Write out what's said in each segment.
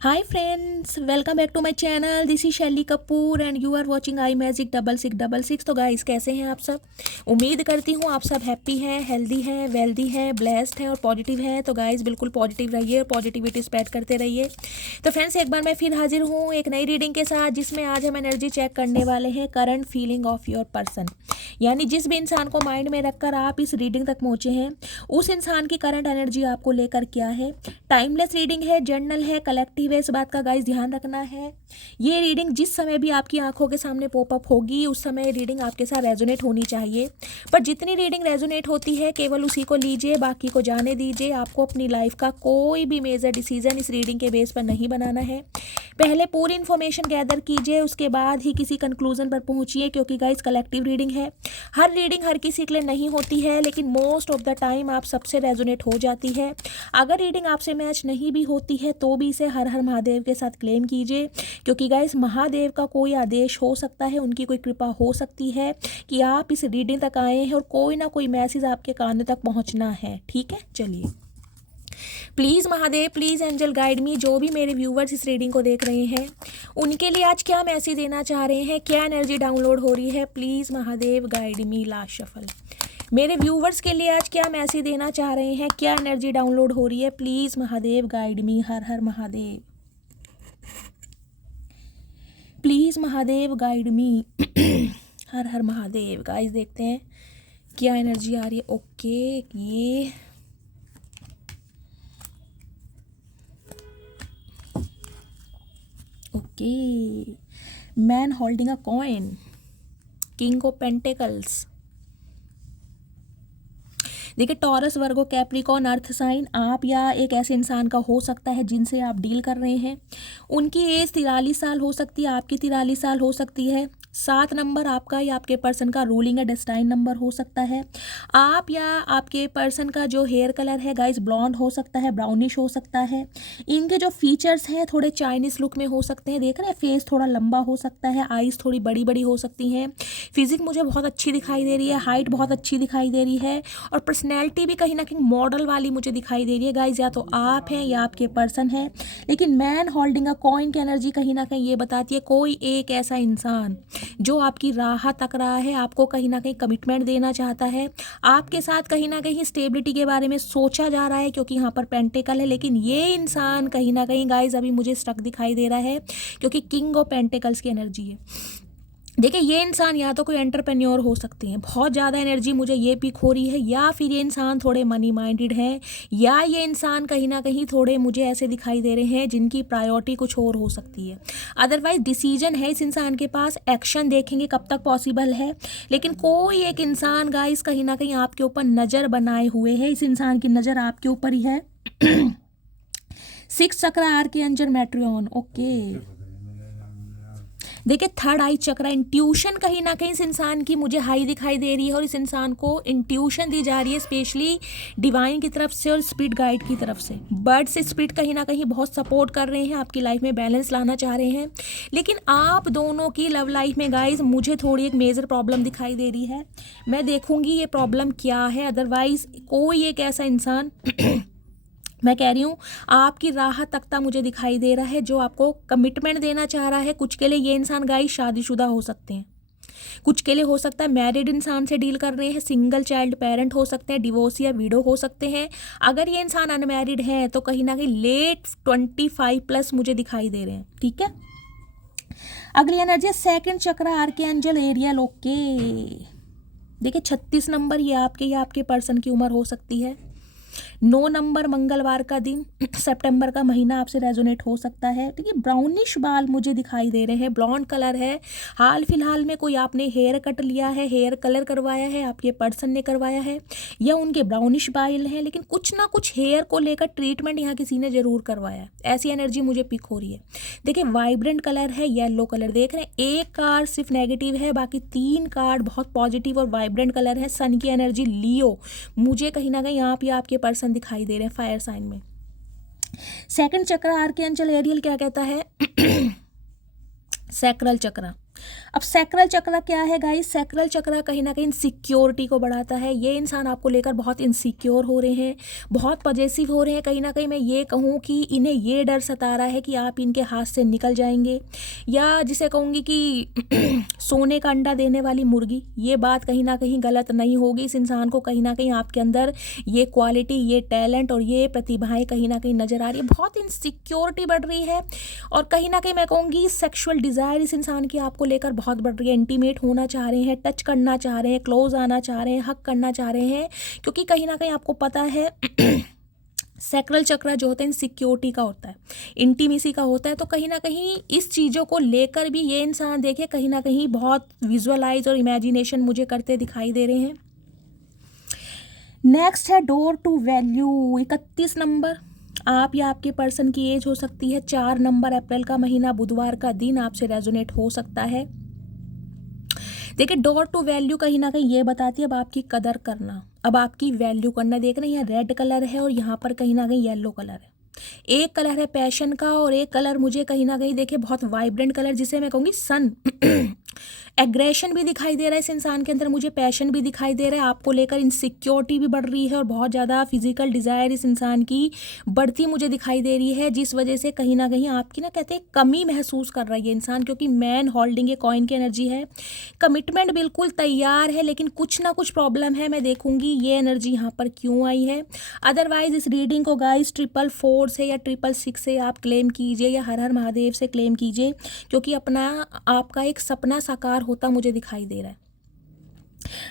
Hi friends, welcome back to my channel. This is शैली Kapoor and you are watching I magic 6666। तो guys कैसे हैं आप सब। उम्मीद करती हूँ आप सब हैप्पी हैं, हेल्दी हैं, वेल्दी हैं, ब्लेस्ड हैं और पॉजिटिव हैं। तो गाइस बिल्कुल पॉजिटिव रहिए और पॉजिटिविटी स्प्रेड करते रहिए। तो फ्रेंड्स एक बार मैं फिर हाजिर हूँ एक नई रीडिंग के साथ, जिसमें आज हम एनर्जी चेक करने वाले हैं current feeling of your person. यानी जिस भी इंसान को माइंड में रखकर आप इस रीडिंग तक पहुँचे हैं, उस इंसान की करंट एनर्जी आपको लेकर क्या है। टाइमलेस रीडिंग है, जर्नल है, कलेक्टिव है, इस बात का गाइस ध्यान रखना है। ये रीडिंग जिस समय भी आपकी आंखों के सामने पॉपअप होगी, उस समय रीडिंग आपके साथ रेजोनेट होनी चाहिए। पर जितनी रीडिंग रेजोनेट होती है केवल उसी को लीजिए, बाकी को जाने दीजिए। आपको अपनी लाइफ का कोई भी मेजर डिसीजन इस रीडिंग के बेस पर नहीं बनाना है। पहले पूरी इन्फॉर्मेशन गैदर कीजिए, उसके बाद ही किसी कंक्लूजन पर पहुंचिए, क्योंकि गाइस कलेक्टिव रीडिंग है। हर रीडिंग हर किसी के लिए नहीं होती है, लेकिन मोस्ट ऑफ द टाइम आप सबसे रेजोनेट हो जाती है। अगर रीडिंग आपसे मैच नहीं भी होती है तो भी इसे हर हर महादेव के साथ क्लेम कीजिए, क्योंकि गाइस महादेव का कोई आदेश हो सकता है, उनकी कोई कृपा हो सकती है कि आप इस रीडिंग तक आए हैं और कोई ना कोई मैसेज आपके कानों तक पहुंचना है। ठीक है, चलिए। Please Mahadev, please angel guide me. जो भी मेरे व्यूवर्स इस रीडिंग को देख रहे हैं, उनके लिए आज क्या मैसेज देना चाह रहे हैं, क्या एनर्जी डाउनलोड हो रही है। Please Mahadev guide me. Last shuffle. मेरे व्यूवर्स के लिए आज क्या मैसेज देना चाह रहे हैं, क्या एनर्जी डाउनलोड हो रही है। Please Mahadev guide me. हर हर Mahadev. Please Mahadev guide me. हर हर महादेव। गाइस देखते हैं क्या एनर्जी आ रही है। ओके, ये okay, man holding a coin, king of pentacles. देखिए टॉरस, वर्गो, कैप्रिकॉर्न, अर्थ साइन, आप या एक ऐसे इंसान का हो सकता है जिनसे आप डील कर रहे हैं। उनकी एज 43 साल हो सकती है, आपकी 43 साल हो सकती है। 7 नंबर आपका या आपके पर्सन का रूलिंग या डेस्टाइन नंबर हो सकता है। आप या आपके पर्सन का जो हेयर कलर है गाइस ब्लॉन्ड हो सकता है, ब्राउनिश हो सकता है। इनके जो फीचर्स हैं थोड़े चाइनीज लुक में हो सकते हैं। देख रहे हैं, फेस थोड़ा लंबा हो सकता है, आईज थोड़ी बड़ी बड़ी हो सकती हैं। फिजिक मुझे बहुत अच्छी दिखाई दे रही है, हाइट बहुत अच्छी दिखाई दे रही है, और पर्सनैलिटी भी कहीं ना कहीं मॉडल वाली मुझे दिखाई दे रही है। गाइज या तो आप हैं या आपके पर्सन है, लेकिन मैन होल्डिंग अ कॉइन की एनर्जी कहीं ना कहीं ये बताती है कोई एक ऐसा इंसान जो आपकी राह तक रहा है, आपको कहीं ना कहीं कमिटमेंट देना चाहता है, आपके साथ कहीं ना कहीं स्टेबिलिटी के बारे में सोचा जा रहा है, क्योंकि यहाँ पर पेंटिकल है। लेकिन ये इंसान कहीं ना कहीं गाइज अभी मुझे स्टक दिखाई दे रहा है, क्योंकि किंग ऑफ पेंटिकल्स की एनर्जी है। देखिए ये इंसान या तो कोई एंटरप्रेन्योर हो सकते हैं, बहुत ज़्यादा एनर्जी मुझे ये पिक हो रही है, या फिर ये इंसान थोड़े मनी माइंडेड हैं, या ये इंसान कहीं ना कहीं थोड़े मुझे ऐसे दिखाई दे रहे हैं जिनकी प्रायोरिटी कुछ और हो सकती है। अदरवाइज डिसीजन है इस इंसान के पास, एक्शन देखेंगे कब तक पॉसिबल है। लेकिन कोई एक इंसान गाइस कहीं ना कहीं आपके ऊपर नज़र बनाए हुए है, इस इंसान की नज़र आपके ऊपर ही है। 6 चक्र आर्कएंजल मैट्रियन। ओके, देखिए थर्ड आई चक्र, इंट्यूशन कहीं ना कहीं इस इंसान की मुझे हाई दिखाई दे रही है, और इस इंसान को इंट्यूशन दी जा रही है स्पेशली डिवाइन की तरफ से और स्पिरिट गाइड की तरफ से। बर्ड से स्पिरिट कहीं ना कहीं बहुत सपोर्ट कर रहे हैं, आपकी लाइफ में बैलेंस लाना चाह रहे हैं। लेकिन आप दोनों की लव लाइफ में गाइज मुझे थोड़ी एक मेजर प्रॉब्लम दिखाई दे रही है। मैं देखूंगी ये प्रॉब्लम क्या है। अदरवाइज कोई एक ऐसा इंसान मैं कह रही हूँ आपकी राह तकता मुझे दिखाई दे रहा है, जो आपको कमिटमेंट देना चाह रहा है। कुछ के लिए ये इंसान गाइस शादीशुदा हो सकते हैं, कुछ के लिए हो सकता है मैरिड इंसान से डील कर रहे हैं, सिंगल चाइल्ड पेरेंट हो सकते हैं, डिवोर्स या विडो हो सकते हैं। अगर ये इंसान अनमैरिड है तो कहीं ना कहीं लेट 25+ मुझे दिखाई दे रहे हैं। ठीक है, अगली एनर्जी सेकंड चक्र आर्कएंजल एरियल। ओके, देखिए 36 नंबर ये आपके या आपके पर्सन की उम्र हो सकती है। 9 नंबर मंगलवार का दिन, सितंबर का महीना आपसे रेजोनेट हो सकता है। देखिए ब्राउनिश बाल मुझे दिखाई दे रहे हैं, ब्लॉन्ड कलर है। हाल फिलहाल में कोई आपने हेयर कट लिया है, हेयर कलर करवाया है, आपके पर्सन ने करवाया है, या उनके ब्राउनिश बाल हैं, लेकिन कुछ ना कुछ हेयर को लेकर ट्रीटमेंट यहाँ किसी ने जरूर करवाया है। ऐसी एनर्जी मुझे पिक हो रही है। देखिए वाइब्रेंट कलर है, येलो कलर देख रहे हैं। एक कार्ड सिर्फ नेगेटिव है, बाकी 3 कार्ड बहुत पॉजिटिव और वाइब्रेंट कलर है। सन की एनर्जी लियो मुझे कहीं ना कहीं आप या आपके पर्सन दिखाई दे रहे हैं फायर साइन में। सेकंड चक्र आर्कएंजल एरियल क्या कहता है। सैक्रल चक्र, अब सैक्रल चक्र क्या है गाइस? सैक्रल चक्र कहीं ना कहीं सिक्योरिटी को बढ़ाता है। ये इंसान आपको लेकर बहुत इनसिक्योर हो रहे हैं, बहुत पॉजेसिव हो रहे हैं। कहीं ना कहीं मैं ये कहूँ कि इन्हें ये डर सता रहा है कि आप इनके हाथ से निकल जाएंगे, या जिसे कहूँगी कि सोने का अंडा देने वाली मुर्गी। ये बात कहीं ना कहीं गलत नहीं होगी। इस इंसान को कहीं ना कहीं आपके अंदर ये क्वालिटी, ये टैलेंट और ये प्रतिभाएं कहीं ना कहीं नज़र आ रही है। बहुत इनसिक्योरिटी बढ़ रही है और कहीं ना कहीं मैं कहूँगी सेक्सुअल डिज़ायर इस इंसान की आपको लेकर बहुत बढ़ रही है। इंटीमेट होना चाह रहे हैं, टच करना चाह रहे हैं, क्लोज आना चाह रहे हैं, हक करना चाह रहे हैं, क्योंकि कहीं ना कहीं आपको पता है सैक्रल चक्र जो होता है सिक्योरिटी का होता है, इंटीमेसी का होता है। तो कहीं ना कहीं इस चीज़ों को लेकर भी ये इंसान देखिए कहीं ना कहीं बहुत विजुअलाइज और इमेजिनेशन मुझे करते दिखाई दे रहे हैं। नेक्स्ट है डोर टू वैल्यू, 31 नंबर। आप या आपके पर्सन की एज हो सकती है 4 नंबर, अप्रैल का महीना, बुधवार का दिन आपसे रेजोनेट हो सकता है। देखिए डोर टू वैल्यू कहीं ना कहीं ये बताती है अब आपकी कदर करना, अब आपकी वैल्यू करना। देख रहे हैं यहाँ रेड कलर है और यहाँ पर कहीं ना कहीं येलो कलर है। एक कलर है पैशन का और एक कलर मुझे कहीं ना कहीं देखिए बहुत वाइब्रेंट कलर, जिसे मैं कहूँगी सन। एग्रेशन भी दिखाई दे रहा है इस इंसान के अंदर, मुझे पैशन भी दिखाई दे रहा है। आपको लेकर इनसिक्योरिटी भी बढ़ रही है और बहुत ज़्यादा फिजिकल डिज़ायर इस इंसान की बढ़ती मुझे दिखाई दे रही है, जिस वजह से कहीं ना कहीं आपकी ना कहते हैं कमी महसूस कर रहा है ये इंसान, क्योंकि मैन होल्डिंग ये कॉइन की एनर्जी है। कमिटमेंट बिल्कुल तैयार है लेकिन कुछ ना कुछ प्रॉब्लम है। मैं देखूंगी ये एनर्जी यहाँ पर क्यों आई है। अदरवाइज इस रीडिंग को गाइस 444 से या 666 से आप क्लेम कीजिए या हर हर महादेव से क्लेम कीजिए, क्योंकि अपना आपका एक सपना साकार होता मुझे दिखाई दे रहा है।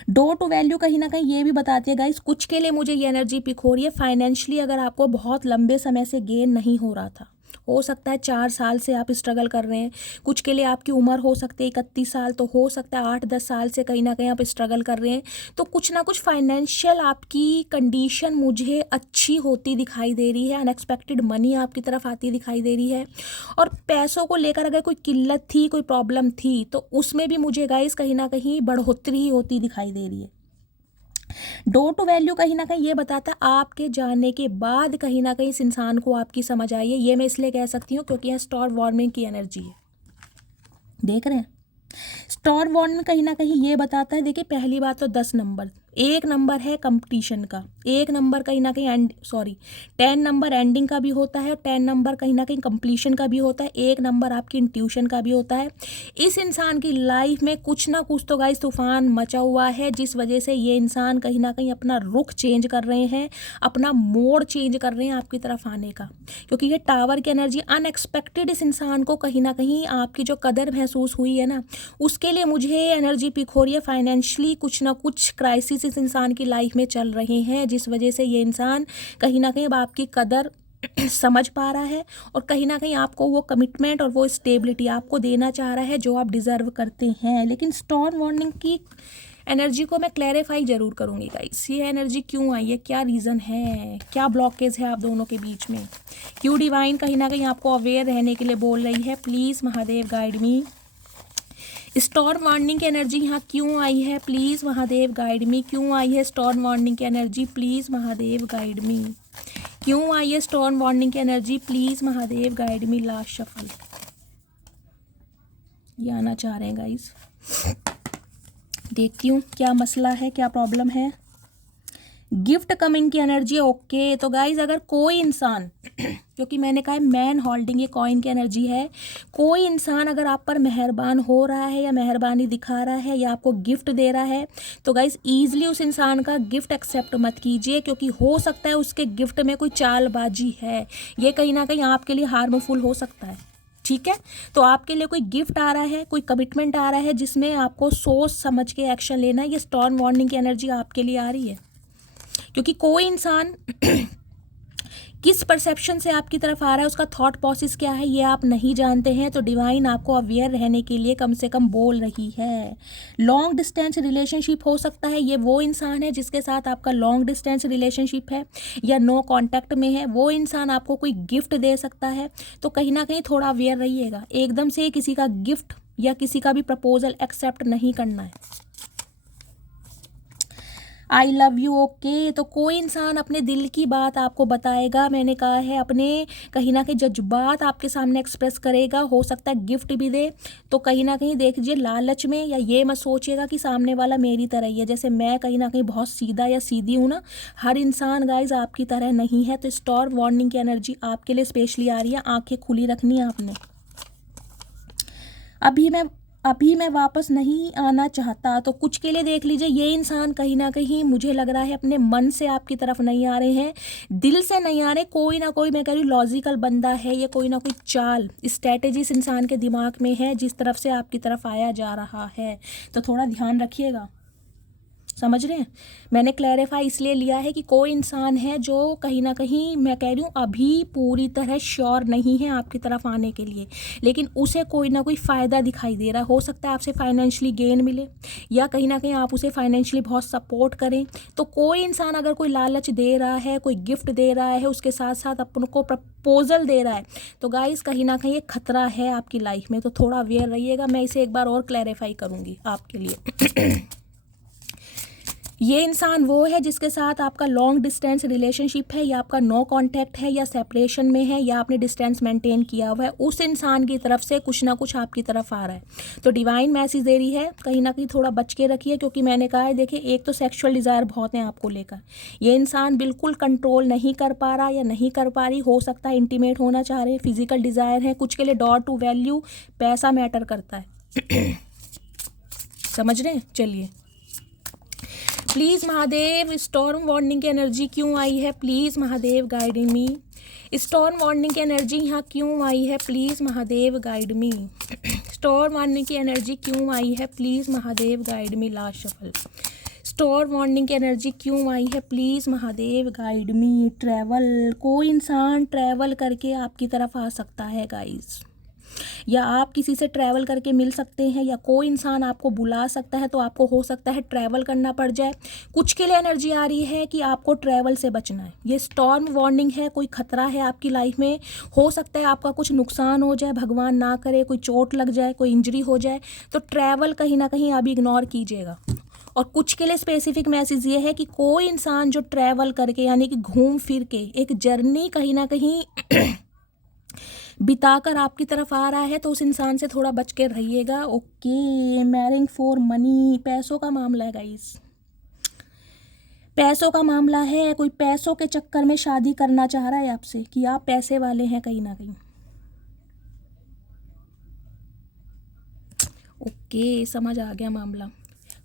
डोर टू वैल्यू कहीं ना कहीं ये भी बताती है गाइस, कुछ के लिए मुझे ये एनर्जी पिक हो रही है। फाइनेंशियली अगर आपको बहुत लंबे समय से गेन नहीं हो रहा था, हो सकता है 4 साल से आप स्ट्रगल कर रहे हैं। कुछ के लिए आपकी उम्र हो सकती है 31 साल, तो हो सकता है 8-10 साल से कहीं ना कहीं आप स्ट्रगल कर रहे हैं। तो कुछ ना कुछ फाइनेंशियल आपकी कंडीशन मुझे अच्छी होती दिखाई दे रही है, अनएक्सपेक्टेड मनी आपकी तरफ आती दिखाई दे रही है। और पैसों को लेकर अगर कोई किल्लत थी, कोई प्रॉब्लम थी, तो उसमें भी मुझे गाइस कहीं ना कहीं बढ़ोतरी ही होती दिखाई दे रही है। डोर टू वैल्यू कहीं ना कहीं ये बताता है आपके जाने के बाद कहीं ना कहीं इस इंसान को आपकी समझ आई है। ये मैं इसलिए कह सकती हूँ क्योंकि यहाँ स्टार वार्मिंग की एनर्जी है, देख रहे हैं। स्टार वार्मिंग कहीं ना कहीं ये बताता है, देखिए पहली बात तो 10 नंबर, 1 नंबर है कंपटीशन का, 1 नंबर कहीं ना कहीं 10 नंबर एंडिंग का भी होता है और 10 नंबर कहीं ना कहीं कंप्लीशन का भी होता है। 1 नंबर आपकी इंट्यूशन का भी होता है। इस इंसान की लाइफ में कुछ ना कुछ तो गाइस तूफान मचा हुआ है, जिस वजह से ये इंसान कहीं ना कहीं अपना रुख चेंज कर रहे हैं, अपना मोड चेंज कर रहे हैं आपकी तरफ आने का, क्योंकि ये टावर की एनर्जी अनएक्सपेक्टेड इस इंसान को कहीं ना कहीं आपकी जो कदर महसूस हुई है ना, उसके लिए मुझे एनर्जी पिक हो रही है। फाइनेंशियली कुछ ना कुछ क्राइसिस इस इंसान की लाइफ में चल रहे हैं, जिस वजह से ये इंसान कहीं ना कहीं अब आपकी कदर समझ पा रहा है और कहीं ना कहीं आपको वो कमिटमेंट और वो स्टेबिलिटी आपको देना चाह रहा है जो आप डिज़र्व करते हैं। लेकिन स्टॉर्म वार्निंग की एनर्जी को मैं क्लैरिफाई ज़रूर करूँगी गाइस, ये एनर्जी क्यों आई है, क्या रीज़न है, क्या ब्लॉकेज है आप दोनों के बीच में, क्यों डिवाइन कहीं ना कहीं आपको अवेयर रहने के लिए बोल रही है। Please Mahadev guide me. Storm warning की एनर्जी यहाँ क्यों आई है, प्लीज़ महादेव गाइड मी। क्यों आई है स्टॉर्म वार्निंग की एनर्जी, प्लीज़ महादेव गाइड मी। क्यों आई है स्टॉर्म वार्निंग की energy, please Mahadev guide me. Last shuffle ये आना चाह रहे हैं गाइस, देखती हूँ क्या मसला है, क्या प्रॉब्लम है। गिफ्ट कमिंग की एनर्जी, ओके। तो गाइज अगर कोई इंसान क्योंकि मैंने कहा मैन होल्डिंग ये कॉइन की एनर्जी है, कोई इंसान अगर आप पर मेहरबान हो रहा है या मेहरबानी दिखा रहा है या आपको गिफ्ट दे रहा है, तो गाइज ईजिली उस इंसान का गिफ्ट एक्सेप्ट मत कीजिए, क्योंकि हो सकता है उसके गिफ्ट में कोई चालबाजी है। ये कहीं ना कहीं आपके लिए हार्मफुल हो सकता है, ठीक है। तो आपके लिए कोई गिफ्ट आ रहा है, कोई कमिटमेंट आ रहा है जिसमें आपको सोच समझ के एक्शन लेना है। ये स्टॉर्म वार्निंग की एनर्जी आपके लिए आ रही है, क्योंकि कोई इंसान किस परसेप्शन से आपकी तरफ आ रहा है, उसका थॉट प्रोसेस क्या है, ये आप नहीं जानते हैं। तो डिवाइन आपको अवेयर रहने के लिए कम से कम बोल रही है। लॉन्ग डिस्टेंस रिलेशनशिप हो सकता है, ये वो इंसान है जिसके साथ आपका लॉन्ग डिस्टेंस रिलेशनशिप है या नो कांटेक्ट में है, वो इंसान आपको कोई गिफ्ट दे सकता है। तो कहीं ना कहीं थोड़ा अवेयर रहिएगा, एकदम से किसी का गिफ्ट या किसी का भी प्रपोजल एक्सेप्ट नहीं करना है। आई लव यू, ओके। तो कोई इंसान अपने दिल की बात आपको बताएगा, मैंने कहा है अपने कहीं ना कहीं जज्बात आपके सामने एक्सप्रेस करेगा, हो सकता है गिफ्ट भी दे। तो कहीं ना कहीं देखिए लालच में, या ये मत सोचिएगा कि सामने वाला मेरी तरह ही है, जैसे मैं कहीं ना कहीं बहुत सीधा या सीधी हूँ ना, हर इंसान गाइज आपकी तरह नहीं है। तो स्टॉर्म वार्निंग की एनर्जी आपके लिए स्पेशली आ रही है, आंखें खुली रखनी है आपने। अभी मैं वापस नहीं आना चाहता, तो कुछ के लिए देख लीजिए ये इंसान कहीं ना कहीं मुझे लग रहा है अपने मन से आपकी तरफ नहीं आ रहे हैं, दिल से नहीं आ रहे। कोई ना कोई, मैं कह रही हूँ, लॉजिकल बंदा है, ये कोई ना कोई चाल स्ट्रैटेजी इस इंसान के दिमाग में है जिस तरफ से आपकी तरफ आया जा रहा है। तो थोड़ा ध्यान रखिएगा, समझ रहे हैं। मैंने क्लैरिफाई इसलिए लिया है कि कोई इंसान है जो कहीं ना कहीं, मैं कह रही हूँ, अभी पूरी तरह श्योर नहीं है आपकी तरफ आने के लिए, लेकिन उसे कोई ना कोई फ़ायदा दिखाई दे रहा है। हो सकता है आपसे फाइनेंशियली गेन मिले, या कहीं ना कहीं आप उसे फाइनेंशियली बहुत सपोर्ट करें। तो कोई इंसान अगर कोई लालच दे रहा है, कोई गिफ्ट दे रहा है, उसके साथ साथ अपन को प्रपोजल दे रहा है, तो गाइस कहीं ना कहीं एक खतरा है आपकी लाइफ में। तो थोड़ा अवेयर रहिएगा, मैं इसे एक बार और क्लैरिफाई करूँगी आपके लिए। ये इंसान वो है जिसके साथ आपका लॉन्ग डिस्टेंस रिलेशनशिप है, या आपका नो कांटेक्ट है, या सेपरेशन में है, या आपने डिस्टेंस मेंटेन किया हुआ है। उस इंसान की तरफ से कुछ ना कुछ आपकी तरफ आ रहा है। तो डिवाइन मैसेज दे रही है, कहीं ना कहीं थोड़ा बच के रखिए, क्योंकि मैंने कहा है देखिए, एक तो सेक्सुअल डिज़ायर बहुत है आपको लेकर, ये इंसान बिल्कुल कंट्रोल नहीं कर पा रहा या नहीं कर पा रही। हो सकता है इंटीमेट होना चाह रहे हैं, फिजिकल डिज़ायर है, कुछ के लिए डॉट टू वैल्यू पैसा मैटर करता है। समझ रहे हैं। चलिए, प्लीज़ महादेव, स्टॉर्म वार्निंग की एनर्जी क्यों आई है, please Mahadev guide me. Storm warning की एनर्जी यहाँ क्यों आई है, please Mahadev guide me. Storm warning की एनर्जी क्यों आई है, please Mahadev guide me. Last shuffle. Storm warning की एनर्जी क्यों आई है, please Mahadev guide me. Travel, कोई इंसान ट्रैवल करके आपकी तरफ आ सकता है गाइज, या आप किसी से ट्रैवल करके मिल सकते हैं, या कोई इंसान आपको बुला सकता है, तो आपको हो सकता है ट्रैवल करना पड़ जाए। कुछ के लिए एनर्जी आ रही है कि आपको ट्रैवल से बचना है। ये स्टॉर्म वार्निंग है, कोई खतरा है आपकी लाइफ में। हो सकता है आपका कुछ नुकसान हो जाए, भगवान ना करे, कोई चोट लग जाए, कोई इंजरी हो जाए। तो ट्रैवल कहीं ना कहीं अभी इग्नोर कीजिएगा। और कुछ के लिए स्पेसिफिक मैसेज ये है कि कोई इंसान जो ट्रैवल करके, यानी कि घूम फिर के एक जर्नी कहीं ना कहीं बिताकर आपकी तरफ आ रहा है, तो उस इंसान से थोड़ा बच के रहिएगा। ओके, मैरिंग फॉर मनी, पैसों का मामला है गाइस, पैसों का मामला है। कोई पैसों के चक्कर में शादी करना चाह रहा है आपसे, कि आप पैसे वाले हैं कहीं ना कहीं। ओके, समझ आ गया मामला।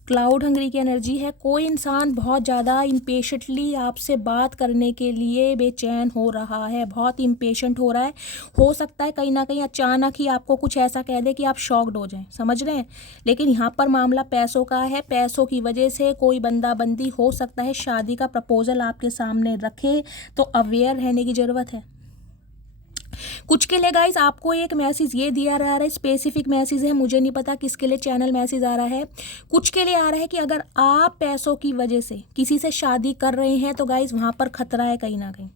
क्लाउड हंगरी की एनर्जी है, कोई इंसान बहुत ज़्यादा इम्पेशेंटली आपसे बात करने के लिए बेचैन हो रहा है, बहुत इम्पेशेंट हो रहा है। हो सकता है कहीं ना कहीं अचानक ही आपको कुछ ऐसा कह दे कि आप शॉक्ड हो जाएं, समझ रहे हैं। लेकिन यहाँ पर मामला पैसों का है, पैसों की वजह से कोई बंदा बंदी हो सकता है शादी का प्रपोजल आपके सामने रखे, तो अवेयर रहने की ज़रूरत है। कुछ के लिए गाइज आपको एक मैसेज ये दिया जा रहा है, स्पेसिफिक मैसेज है, मुझे नहीं पता किसके लिए चैनल मैसेज आ रहा है। कुछ के लिए आ रहा है कि अगर आप पैसों की वजह से किसी से शादी कर रहे हैं, तो गाइज वहाँ पर खतरा है कहीं ना कहीं।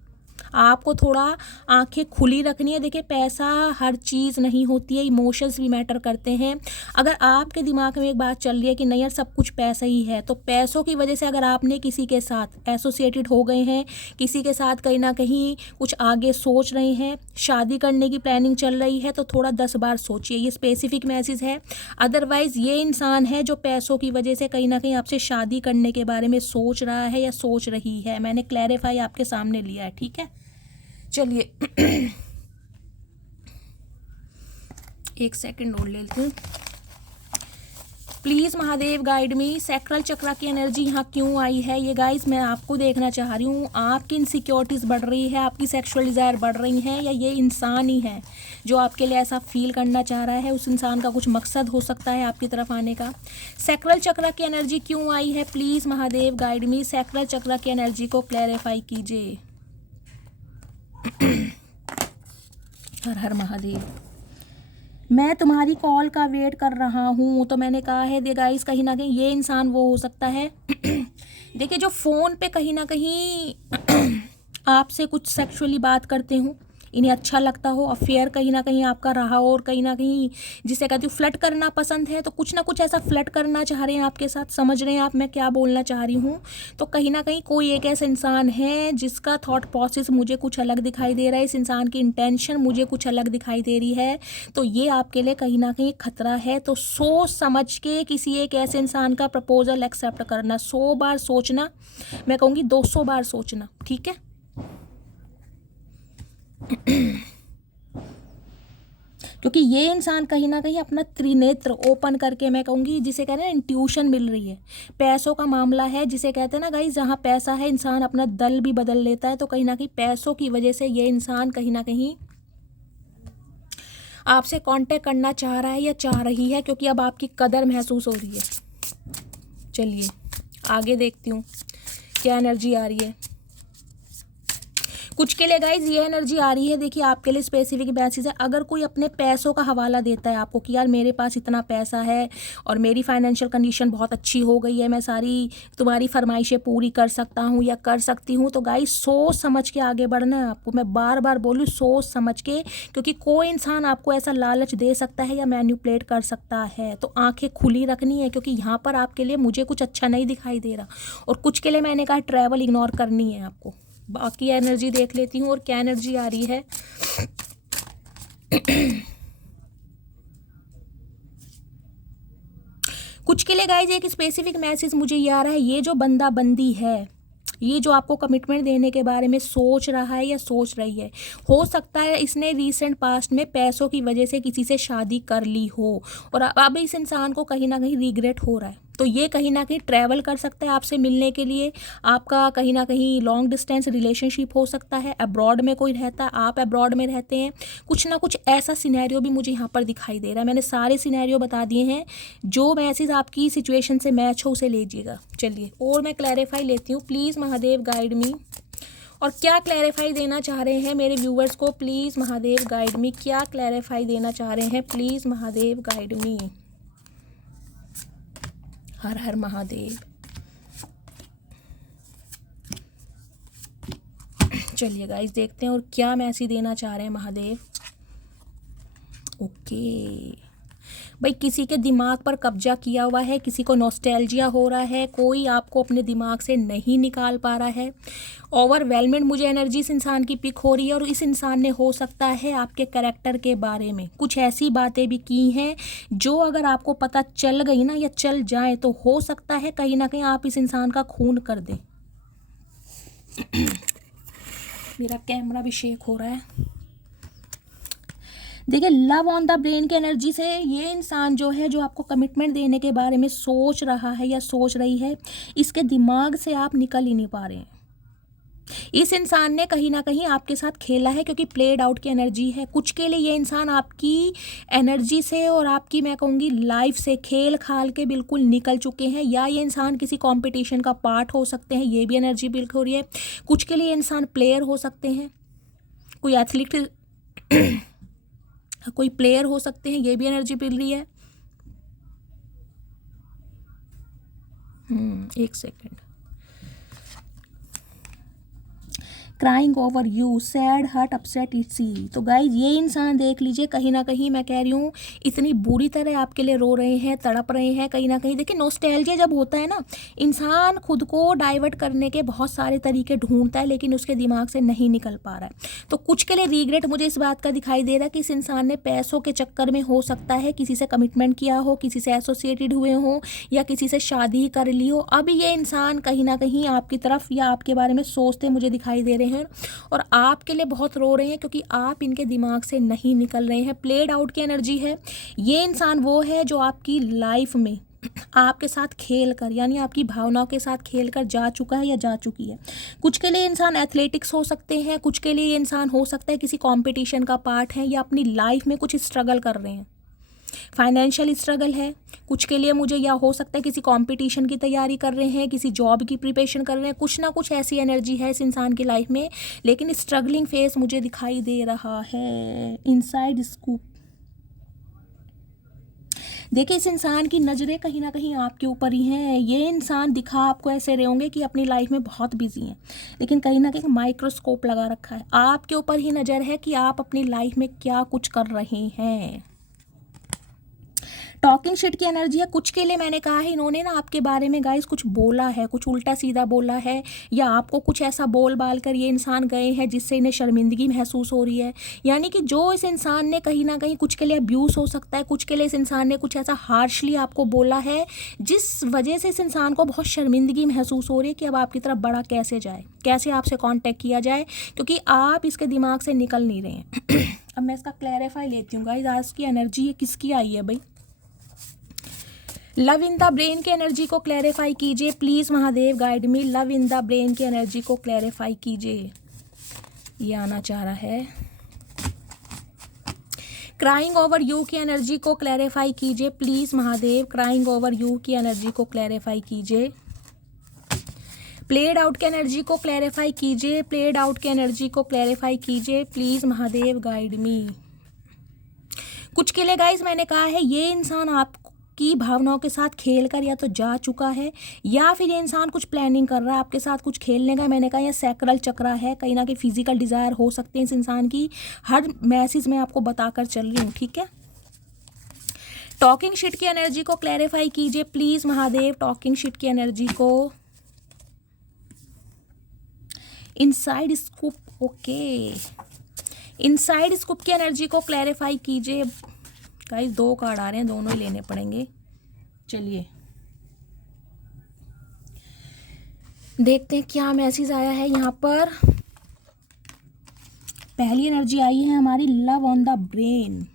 आपको थोड़ा आंखें खुली रखनी है। देखिए, पैसा हर चीज़ नहीं होती है, इमोशंस भी मैटर करते हैं। अगर आपके दिमाग में एक बात चल रही है कि नहीं यार सब कुछ पैसा ही है, तो पैसों की वजह से अगर आपने किसी के साथ एसोसिएटेड हो गए हैं, किसी के साथ कहीं ना कहीं कुछ आगे सोच रहे हैं, शादी करने की प्लानिंग चल रही है, तो थोड़ा 10 बार सोचिए। ये स्पेसिफिक मैसेज है। अदरवाइज़ ये इंसान है जो पैसों की वजह से कहीं ना कहीं आपसे शादी करने के बारे में सोच रहा है या सोच रही है। मैंने क्लैरिफाई आपके सामने लिया है, ठीक है। चलिए, एक सेकंड और ले लेते हैं। Please Mahadev guide me, sacral chakra की एनर्जी यहाँ क्यों आई है। ये गाइस मैं आपको देखना चाह रही हूँ, आपकी इनसिक्योरिटीज़ बढ़ रही है, आपकी सेक्सुअल डिज़ायर बढ़ रही हैं, या ये इंसान ही है जो आपके लिए ऐसा फील करना चाह रहा है। उस इंसान का कुछ मकसद हो सकता है आपकी तरफ आने का। सैक्रल चक्रा की एनर्जी क्यों आई है, please Mahadev guide me, sacral chakra की एनर्जी को क्लैरिफाई कीजिए। हर हर महादेव। मैं तुम्हारी कॉल का वेट कर रहा हूँ। तो मैंने कहा है दे गाइस, कहीं ना कहीं ये इंसान वो हो सकता है देखिए, जो फ़ोन पे कहीं ना कहीं आपसे कुछ सेक्सुअली बात करते हूँ, इन्हें अच्छा लगता हो, अफेयर कहीं ना कहीं आपका रहा हो, और कहीं ना कहीं जिसे कहती हूँ फ्लर्ट करना पसंद है, तो कुछ ना कुछ ऐसा फ्लर्ट करना चाह रहे हैं आपके साथ। समझ रहे हैं आप मैं क्या बोलना चाह रही हूँ? तो कहीं ना कहीं कोई एक ऐसा इंसान है जिसका थॉट प्रोसेस मुझे कुछ अलग दिखाई दे रहा है, इस इंसान की इंटेंशन मुझे कुछ अलग दिखाई दे रही है, तो ये आपके लिए कहीं ना कहीं खतरा है। तो सोच समझ के किसी एक ऐसे इंसान का प्रपोजल एक्सेप्ट करना, 100 बार सोचना, मैं कहूँगी 200 बार सोचना, ठीक है? क्योंकि ये इंसान कहीं ना कहीं अपना त्रिनेत्र ओपन करके, मैं कहूँगी जिसे कहते हैं इंट्यूशन मिल रही है, पैसों का मामला है जिसे कहते हैं ना गाइस, जहाँ पैसा है इंसान अपना दल भी बदल लेता है। तो कहीं ना कहीं पैसों की वजह से ये इंसान कहीं ना कहीं आपसे कांटेक्ट करना चाह रहा है या चाह रही है, क्योंकि अब आपकी कदर महसूस हो रही है। चलिए आगे देखती हूँ क्या एनर्जी आ रही है कुछ के लिए गाइज। ये एनर्जी आ रही है, देखिए आपके लिए स्पेसिफिक मैसेज है। अगर कोई अपने पैसों का हवाला देता है आपको कि यार मेरे पास इतना पैसा है और मेरी फाइनेंशियल कंडीशन बहुत अच्छी हो गई है, मैं सारी तुम्हारी फरमाइशें पूरी कर सकता हूँ या कर सकती हूँ, तो गाइज सोच समझ के आगे बढ़ना है आपको। मैं बार बार बोलूँ सोच समझ के, क्योंकि कोई इंसान आपको ऐसा लालच दे सकता है या मैन्युपुलेट कर सकता है। तो आंखें खुली रखनी है, क्योंकि यहाँ पर आपके लिए मुझे कुछ अच्छा नहीं दिखाई दे रहा। और कुछ के लिए मैंने कहा ट्रैवल इग्नोर करनी है आपको। बाकी एनर्जी देख लेती हूँ और क्या एनर्जी आ रही है। कुछ के लिए गाइज एक स्पेसिफिक मैसेज मुझे ये आ रहा है, ये जो बंदा बंदी है, ये जो आपको कमिटमेंट देने के बारे में सोच रहा है या सोच रही है, हो सकता है इसने रीसेंट पास्ट में पैसों की वजह से किसी से शादी कर ली हो और अब इस इंसान को कहीं ना कहीं रिग्रेट हो रहा है। तो ये कहीं ना कहीं ट्रैवल कर सकता है आपसे मिलने के लिए। आपका कहीं ना कहीं लॉन्ग डिस्टेंस रिलेशनशिप हो सकता है, अब्रॉड में कोई रहता है, आप अब्रॉड में रहते हैं, कुछ ना कुछ ऐसा सिनेरियो भी मुझे यहाँ पर दिखाई दे रहा है। मैंने सारे सिनेरियो बता दिए हैं, जो मैसेज आपकी सिचुएशन से मैच हो उसे लीजिएगा। चलिए और मैं क्लैरिफाई लेती हूँ, प्लीज़ महादेव गाइड मी। और क्या क्लैरिफाई देना चाह रहे हैं मेरे व्यूवर्स को, प्लीज़ महादेव गाइड मी, क्या क्लैरिफाई देना चाह रहे हैं, प्लीज़ महादेव गाइड मी। हर हर महादेव। चलिए गाइस देखते हैं और क्या मैसेज देना चाह रहे हैं महादेव। ओके भाई, किसी के दिमाग पर कब्जा किया हुआ है, किसी को नॉस्टैल्जिया हो रहा है, कोई आपको अपने दिमाग से नहीं निकाल पा रहा है। ओवरवेलमेंट मुझे एनर्जी इस इंसान की पिक हो रही है, और इस इंसान ने हो सकता है आपके कैरेक्टर के बारे में कुछ ऐसी बातें भी की हैं जो अगर आपको पता चल गई ना या चल जाए तो हो सकता है कहीं ना कहीं आप इस इंसान का खून कर दें। मेरा कैमरा भी शेक हो रहा है। देखिए लव ऑन द ब्रेन की एनर्जी से ये इंसान जो है, जो आपको कमिटमेंट देने के बारे में सोच रहा है या सोच रही है, इसके दिमाग से आप निकल ही नहीं पा रहे हैं। इस इंसान ने कहीं ना कहीं आपके साथ खेला है, क्योंकि प्लेड आउट की एनर्जी है। कुछ के लिए ये इंसान आपकी एनर्जी से और आपकी मैं कहूँगी लाइफ से खेल खाल के बिल्कुल निकल चुके हैं, या ये इंसान किसी कंपटीशन का पार्ट हो सकते हैं, ये भी एनर्जी बिल्कुल हो रही है। कुछ के लिए इंसान प्लेयर हो सकते हैं, कोई एथलीट कोई प्लेयर हो सकते हैं, ये भी एनर्जी मिल रही है। एक second. Crying over you, sad hurt upset इसी। तो गाइज ये इंसान देख लीजिए, कहीं ना कहीं मैं कह रही हूँ इतनी बुरी तरह आपके लिए रो रहे हैं, तड़प रहे हैं कहीं ना कहीं। देखिए नॉस्टैल्जिया जब होता है ना, इंसान खुद को डाइवर्ट करने के बहुत सारे तरीके ढूंढता है, लेकिन उसके दिमाग से नहीं निकल पा रहा है। तो कुछ के लिए रिग्रेट मुझे इस बात का दिखाई दे रहा है कि इस इंसान ने पैसों के चक्कर में हो सकता है किसी से कमिटमेंट किया हो, किसी से एसोसिएटेड हुए हो, या किसी से शादी कर ली हो। अब ये इंसान कहीं ना कहीं आपकी तरफ या आपके बारे में सोचते मुझे दिखाई दे रहे हैं, और आपके लिए बहुत रो रहे हैं, क्योंकि आप इनके दिमाग से नहीं निकल रहे हैं। प्लेड आउट की एनर्जी है। ये इंसान वो है जो आपकी लाइफ में आपके साथ खेल कर, यानी आपकी भावनाओं के साथ खेल कर जा चुका है या जा चुकी है। कुछ के लिए इंसान एथलेटिक्स हो सकते हैं, कुछ के लिए इंसान हो सकता है किसी कंपटीशन का पार्ट है, या अपनी लाइफ में कुछ स्ट्रगल कर रहे हैं, फाइनेंशियल स्ट्रगल है। कुछ के लिए मुझे या हो सकता है किसी कंपटीशन की तैयारी कर रहे हैं, किसी जॉब की प्रिपरेशन कर रहे हैं, कुछ ना कुछ ऐसी एनर्जी है इस इंसान की लाइफ में, लेकिन स्ट्रगलिंग फेस मुझे दिखाई दे रहा है। इनसाइड स्कूप, देखिए इस इंसान की नज़रें कहीं ना कहीं आपके ऊपर ही हैं। ये इंसान दिखा आपको ऐसे रहे होंगे कि अपनी लाइफ में बहुत बिजी हैं, लेकिन कहीं ना कहीं माइक्रोस्कोप लगा रखा है। आपके ऊपर ही नज़र है कि आप अपनी लाइफ में क्या कुछ कर रहे हैं। टॉकिंग शिट की एनर्जी है। कुछ के लिए मैंने कहा है इन्होंने ना आपके बारे में गाइस कुछ बोला है, कुछ उल्टा सीधा बोला है, या आपको कुछ ऐसा बोल बाल कर ये इंसान गए हैं जिससे इन्हें शर्मिंदगी महसूस हो रही है। यानी कि जो इस इंसान ने कहीं ना कहीं कुछ के लिए अब्यूज़ हो सकता है, कुछ के लिए इस इंसान ने कुछ ऐसा हार्शली आपको बोला है जिस वजह से इस इंसान को बहुत शर्मिंदगी महसूस हो रही है कि अब आपकी तरफ बढ़ा कैसे जाए, कैसे आपसे कांटेक्ट किया जाए, क्योंकि आप इसके दिमाग से निकल नहीं रहे हैं। अब मैं इसका क्लैरिफाई लेती हूँ गाइस, आज की एनर्जी ये किसकी आई है भाई। लव इन द ब्रेन की एनर्जी को क्लैरिफाई कीजिए please Mahadev, guide me. Love in the brain की एनर्जी को क्लैरिफाई कीजिए, ये आना चाह रहा है। क्राइंग ओवर यू की एनर्जी को क्लैरिफाई कीजिए please Mahadev. Crying over you की एनर्जी को क्लैरिफाई कीजिए। प्लेड आउट की एनर्जी को क्लैरिफाई कीजिए, प्लेड आउट की एनर्जी को क्लैरिफाई कीजिए प्लीज़ महादेव, गाइड मी। कुछ के लिए गाइज मैंने कहा है ये इंसान आपकी भावनाओं के साथ खेल कर या तो जा चुका है, या फिर ये इंसान कुछ प्लानिंग कर रहा है आपके साथ कुछ खेलने का। मैंने कहा यह सैक्रल चक्रा है, कहीं ना कहीं फिजिकल डिज़ायर हो सकते हैं इस इंसान की। हर मैसेज मैं आपको बताकर चल रही हूँ, ठीक है। टॉकिंग शिट की एनर्जी को क्लैरिफाई कीजिए प्लीज़ महादेव। टॉकिंग शिट की एनर्जी को। Inside scoop, okay, inside scoop की एनर्जी को क्लैरिफाई कीजिए। गाइस 2 कार्ड आ रहे हैं, दोनों ही लेने पड़ेंगे। चलिए देखते हैं क्या मैसेज आया है यहाँ पर। पहली एनर्जी आई है हमारी love on the brain.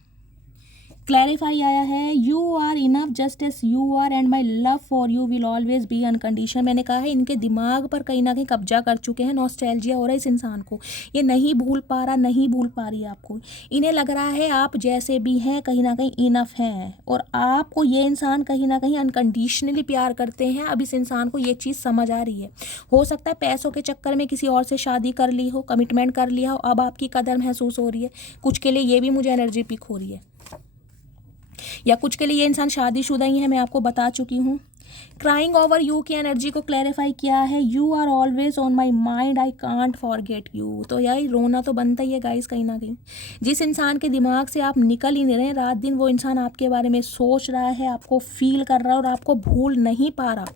Clarify आया है you are enough just as you are and my love for you will always be unconditional. मैंने कहा है इनके दिमाग पर कहीं ना कहीं कब्जा कर चुके हैं, नॉस्टैल्जिया हो रहा है इस इंसान को। ये नहीं भूल पा रहा, नहीं भूल पा रही आपको। इन्हें लग रहा है आप जैसे भी हैं कहीं ना कहीं इनफ हैं, और आपको ये इंसान कहीं ना कहीं अनकंडीशनली प्यार करते हैं। अब इस इंसान को ये चीज़ समझ आ रही है। हो सकता है पैसों के चक्कर में किसी और से शादी कर ली हो, कमिटमेंट कर लिया हो, अब आपकी कदर महसूस हो रही है। कुछ के लिए ये भी मुझे एनर्जी पिक हो रही है, या कुछ के लिए ये इंसान शादीशुदा ही है, मैं आपको बता चुकी हूँ। क्राइंग ओवर यू की एनर्जी को क्लैरिफाई किया है you are always on my mind I can't forget you. तो यार रोना तो बनता ही है गाइस कहीं ना कहीं। जिस इंसान के दिमाग से आप निकल ही नहीं रहे रात दिन, वो इंसान आपके बारे में सोच रहा है, आपको फील कर रहा है और आपको भूल नहीं पा रहा।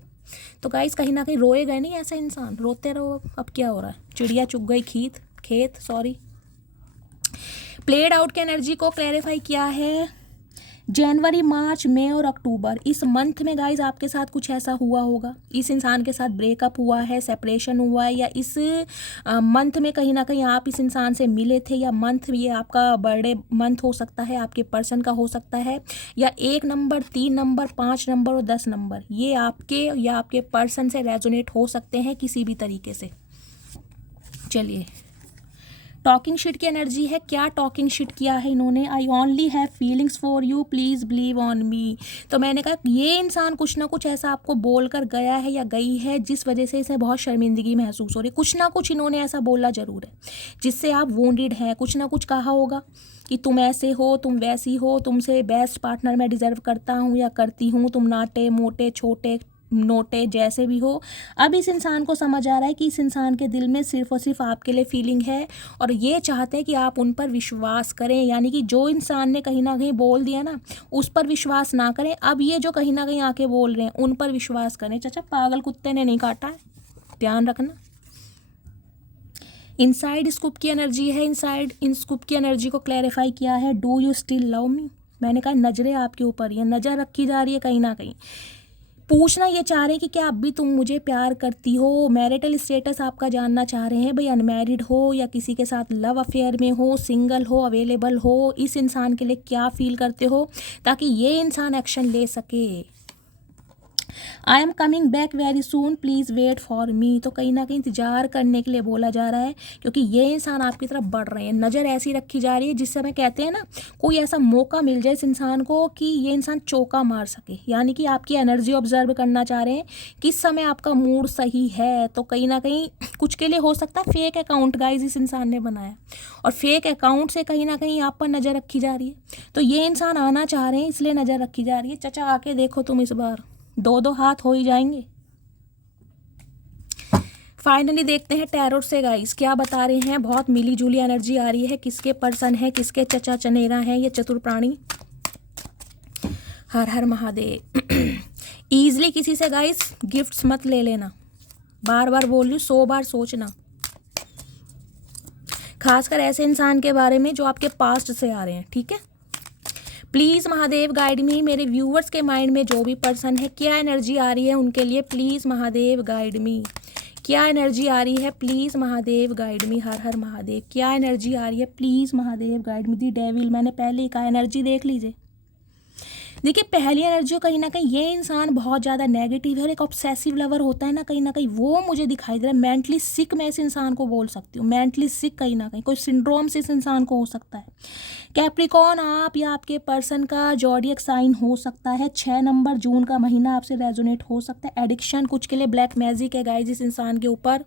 तो गाइस कहीं ना कहीं रोएगा नहीं ऐसा इंसान, रोते रहो। अब क्या हो रहा है, चिड़िया चुग गई खेत सॉरी। प्लेड आउट की एनर्जी को क्लैरिफाई किया है जनवरी, मार्च, मई और अक्टूबर। इस मंथ में गाइज आपके साथ कुछ ऐसा हुआ होगा, इस इंसान के साथ ब्रेकअप हुआ है, सेपरेशन हुआ है, या इस मंथ में कहीं ना कहीं आप इस इंसान से मिले थे, या मंथ ये आपका बर्थडे मंथ हो सकता है, आपके पर्सन का हो सकता है, या 1 नंबर, 3 नंबर, 5 नंबर और 10 नंबर ये आपके या आपके पर्सन से रेजोनेट हो सकते हैं किसी भी तरीके से। चलिए टॉकिंग शिट की एनर्जी है। क्या टॉकिंग शिट किया है इन्होंने। I only have feelings for you please believe on me. तो मैंने कहा ये इंसान कुछ ना कुछ ऐसा आपको बोल कर गया है या गई है जिस वजह से इसे बहुत शर्मिंदगी महसूस हो रही है। कुछ ना कुछ इन्होंने ऐसा बोला ज़रूर है जिससे आप वोंडेड हैं। कुछ ना कुछ कहा होगा कि तुम ऐसे हो, तुम वैसी हो, तुमसे बेस्ट पार्टनर मैं डिज़र्व करता हूँ या करती हूँ, तुम नाटे मोटे छोटे नोटे जैसे भी हो। अब इस इंसान को समझ आ रहा है कि इस इंसान के दिल में सिर्फ और सिर्फ आपके लिए फीलिंग है, और ये चाहते हैं कि आप उन पर विश्वास करें। यानी कि जो इंसान ने कहीं ना कहीं बोल दिया ना, उस पर विश्वास ना करें। अब ये जो कहीं ना कहीं आके बोल रहे हैं उन पर विश्वास करें। चाचा पागल कुत्ते ने नहीं काटा है, ध्यान रखना। इनसाइड स्कूप की एनर्जी है। इनसाइड इन स्कूप की एनर्जी को क्लैरिफाई किया है do you still love me. मैंने कहा नज़रें आपके ऊपर ही है, नज़र रखी जा रही है कहीं ना कहीं। पूछना ये चाह रहे हैं कि क्या अब भी तुम मुझे प्यार करती हो। मैरिटल स्टेटस आपका जानना चाह रहे हैं भाई, अनमैरिड हो या किसी के साथ लव अफेयर में हो, सिंगल हो, अवेलेबल हो, इस इंसान के लिए क्या फील करते हो ताकि ये इंसान एक्शन ले सके। I am coming back very soon, please wait for me. तो कहीं ना कहीं इंतजार करने के लिए बोला जा रहा है, क्योंकि ये इंसान आपकी तरफ बढ़ रहे हैं। नज़र ऐसी रखी जा रही है जिससे हमें कहते हैं ना, कोई ऐसा मौका मिल जाए इस इंसान को कि ये इंसान चौका मार सके, यानी कि आपकी एनर्जी ऑब्जर्व करना चाह रहे हैं, किस समय आपका मूड सही है। तो कहीं ना कहीं कुछ के लिए हो सकता है फेक अकाउंट गाइज इस इंसान ने बनाया, और फेक अकाउंट से कहीं ना कहीं आप पर नज़र रखी जा रही है। तो ये इंसान आना चाह रहे हैं, इसलिए नज़र रखी जा रही है। चचा आके देखो तुम, इस बार 2-2 हाथ हो ही जाएंगे। फाइनली देखते हैं टैरोट से गाइस क्या बता रहे हैं। बहुत मिली जुली एनर्जी आ रही है। किसके पर्सन है, किसके चचा चनेरा है ये चतुर प्राणी। हर हर महादेव। ईजली किसी से गाइस गिफ्ट्स मत ले लेना, बार बार बोल रही हूँ, 100 बार सोचना, खासकर ऐसे इंसान के बारे में जो आपके पास्ट से आ रहे हैं, ठीक है। प्लीज़ महादेव गाइड मी। मेरे व्यूअर्स के माइंड में जो भी पर्सन है, क्या एनर्जी आ रही है उनके लिए, प्लीज़ महादेव गाइड मी। क्या एनर्जी आ रही है, प्लीज़ महादेव गाइड मी। हर हर महादेव। क्या एनर्जी आ रही है, please Mahadev guide me. The devil, मैंने पहले ही कहा एनर्जी देख लीजिए। देखिए पहली एनर्जी कहीं ना कहीं ये इंसान बहुत ज़्यादा नेगेटिव है, और एक ऑब्सेसिव लवर होता है ना, कहीं ना कहीं वो मुझे दिखाई दे रहा है। मेंटली सिक मैं इस इंसान को बोल सकती हूँ, मेंटली सिक, कहीं ना कहीं कोई सिंड्रोम से इस इंसान को हो सकता है। कैप्रिकॉन, आप या आपके पर्सन का जॉडियक साइन हो सकता है। 6 नंबर जून का महीना आपसे रेजोनेट हो सकता है। एडिक्शन कुछ के लिए ब्लैक मैजिक है गाइस इस इंसान के ऊपर,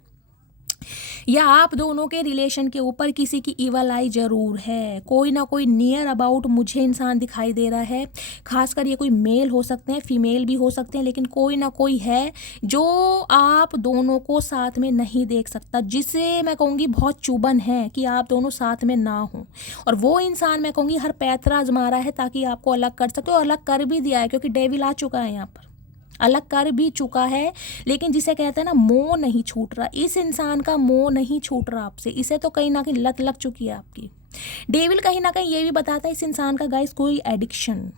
या आप दोनों के रिलेशन के ऊपर किसी की इवल आई जरूर है। कोई ना कोई नियर अबाउट मुझे इंसान दिखाई दे रहा है, खासकर ये कोई मेल हो सकते हैं, फीमेल भी हो सकते हैं, लेकिन कोई ना कोई है जो आप दोनों को साथ में नहीं देख सकता, जिसे मैं कहूँगी बहुत चुभन है कि आप दोनों साथ में ना हो। और वो इंसान मैं कहूँगी हर पैतरा आजमा रहा है ताकि आपको अलग कर सके, और अलग कर भी दिया है, क्योंकि डेविल आ चुका है यहाँ पर, अलग कर भी चुका है। लेकिन जिसे कहते हैं ना, मोह नहीं छूट रहा, इस इंसान का मोह नहीं छूट रहा आपसे। इसे तो कहीं ना कहीं लत लग चुकी है आपकी। डेविल कहीं ना कहीं ये भी बताता है इस इंसान का गाइस कोई एडिक्शन,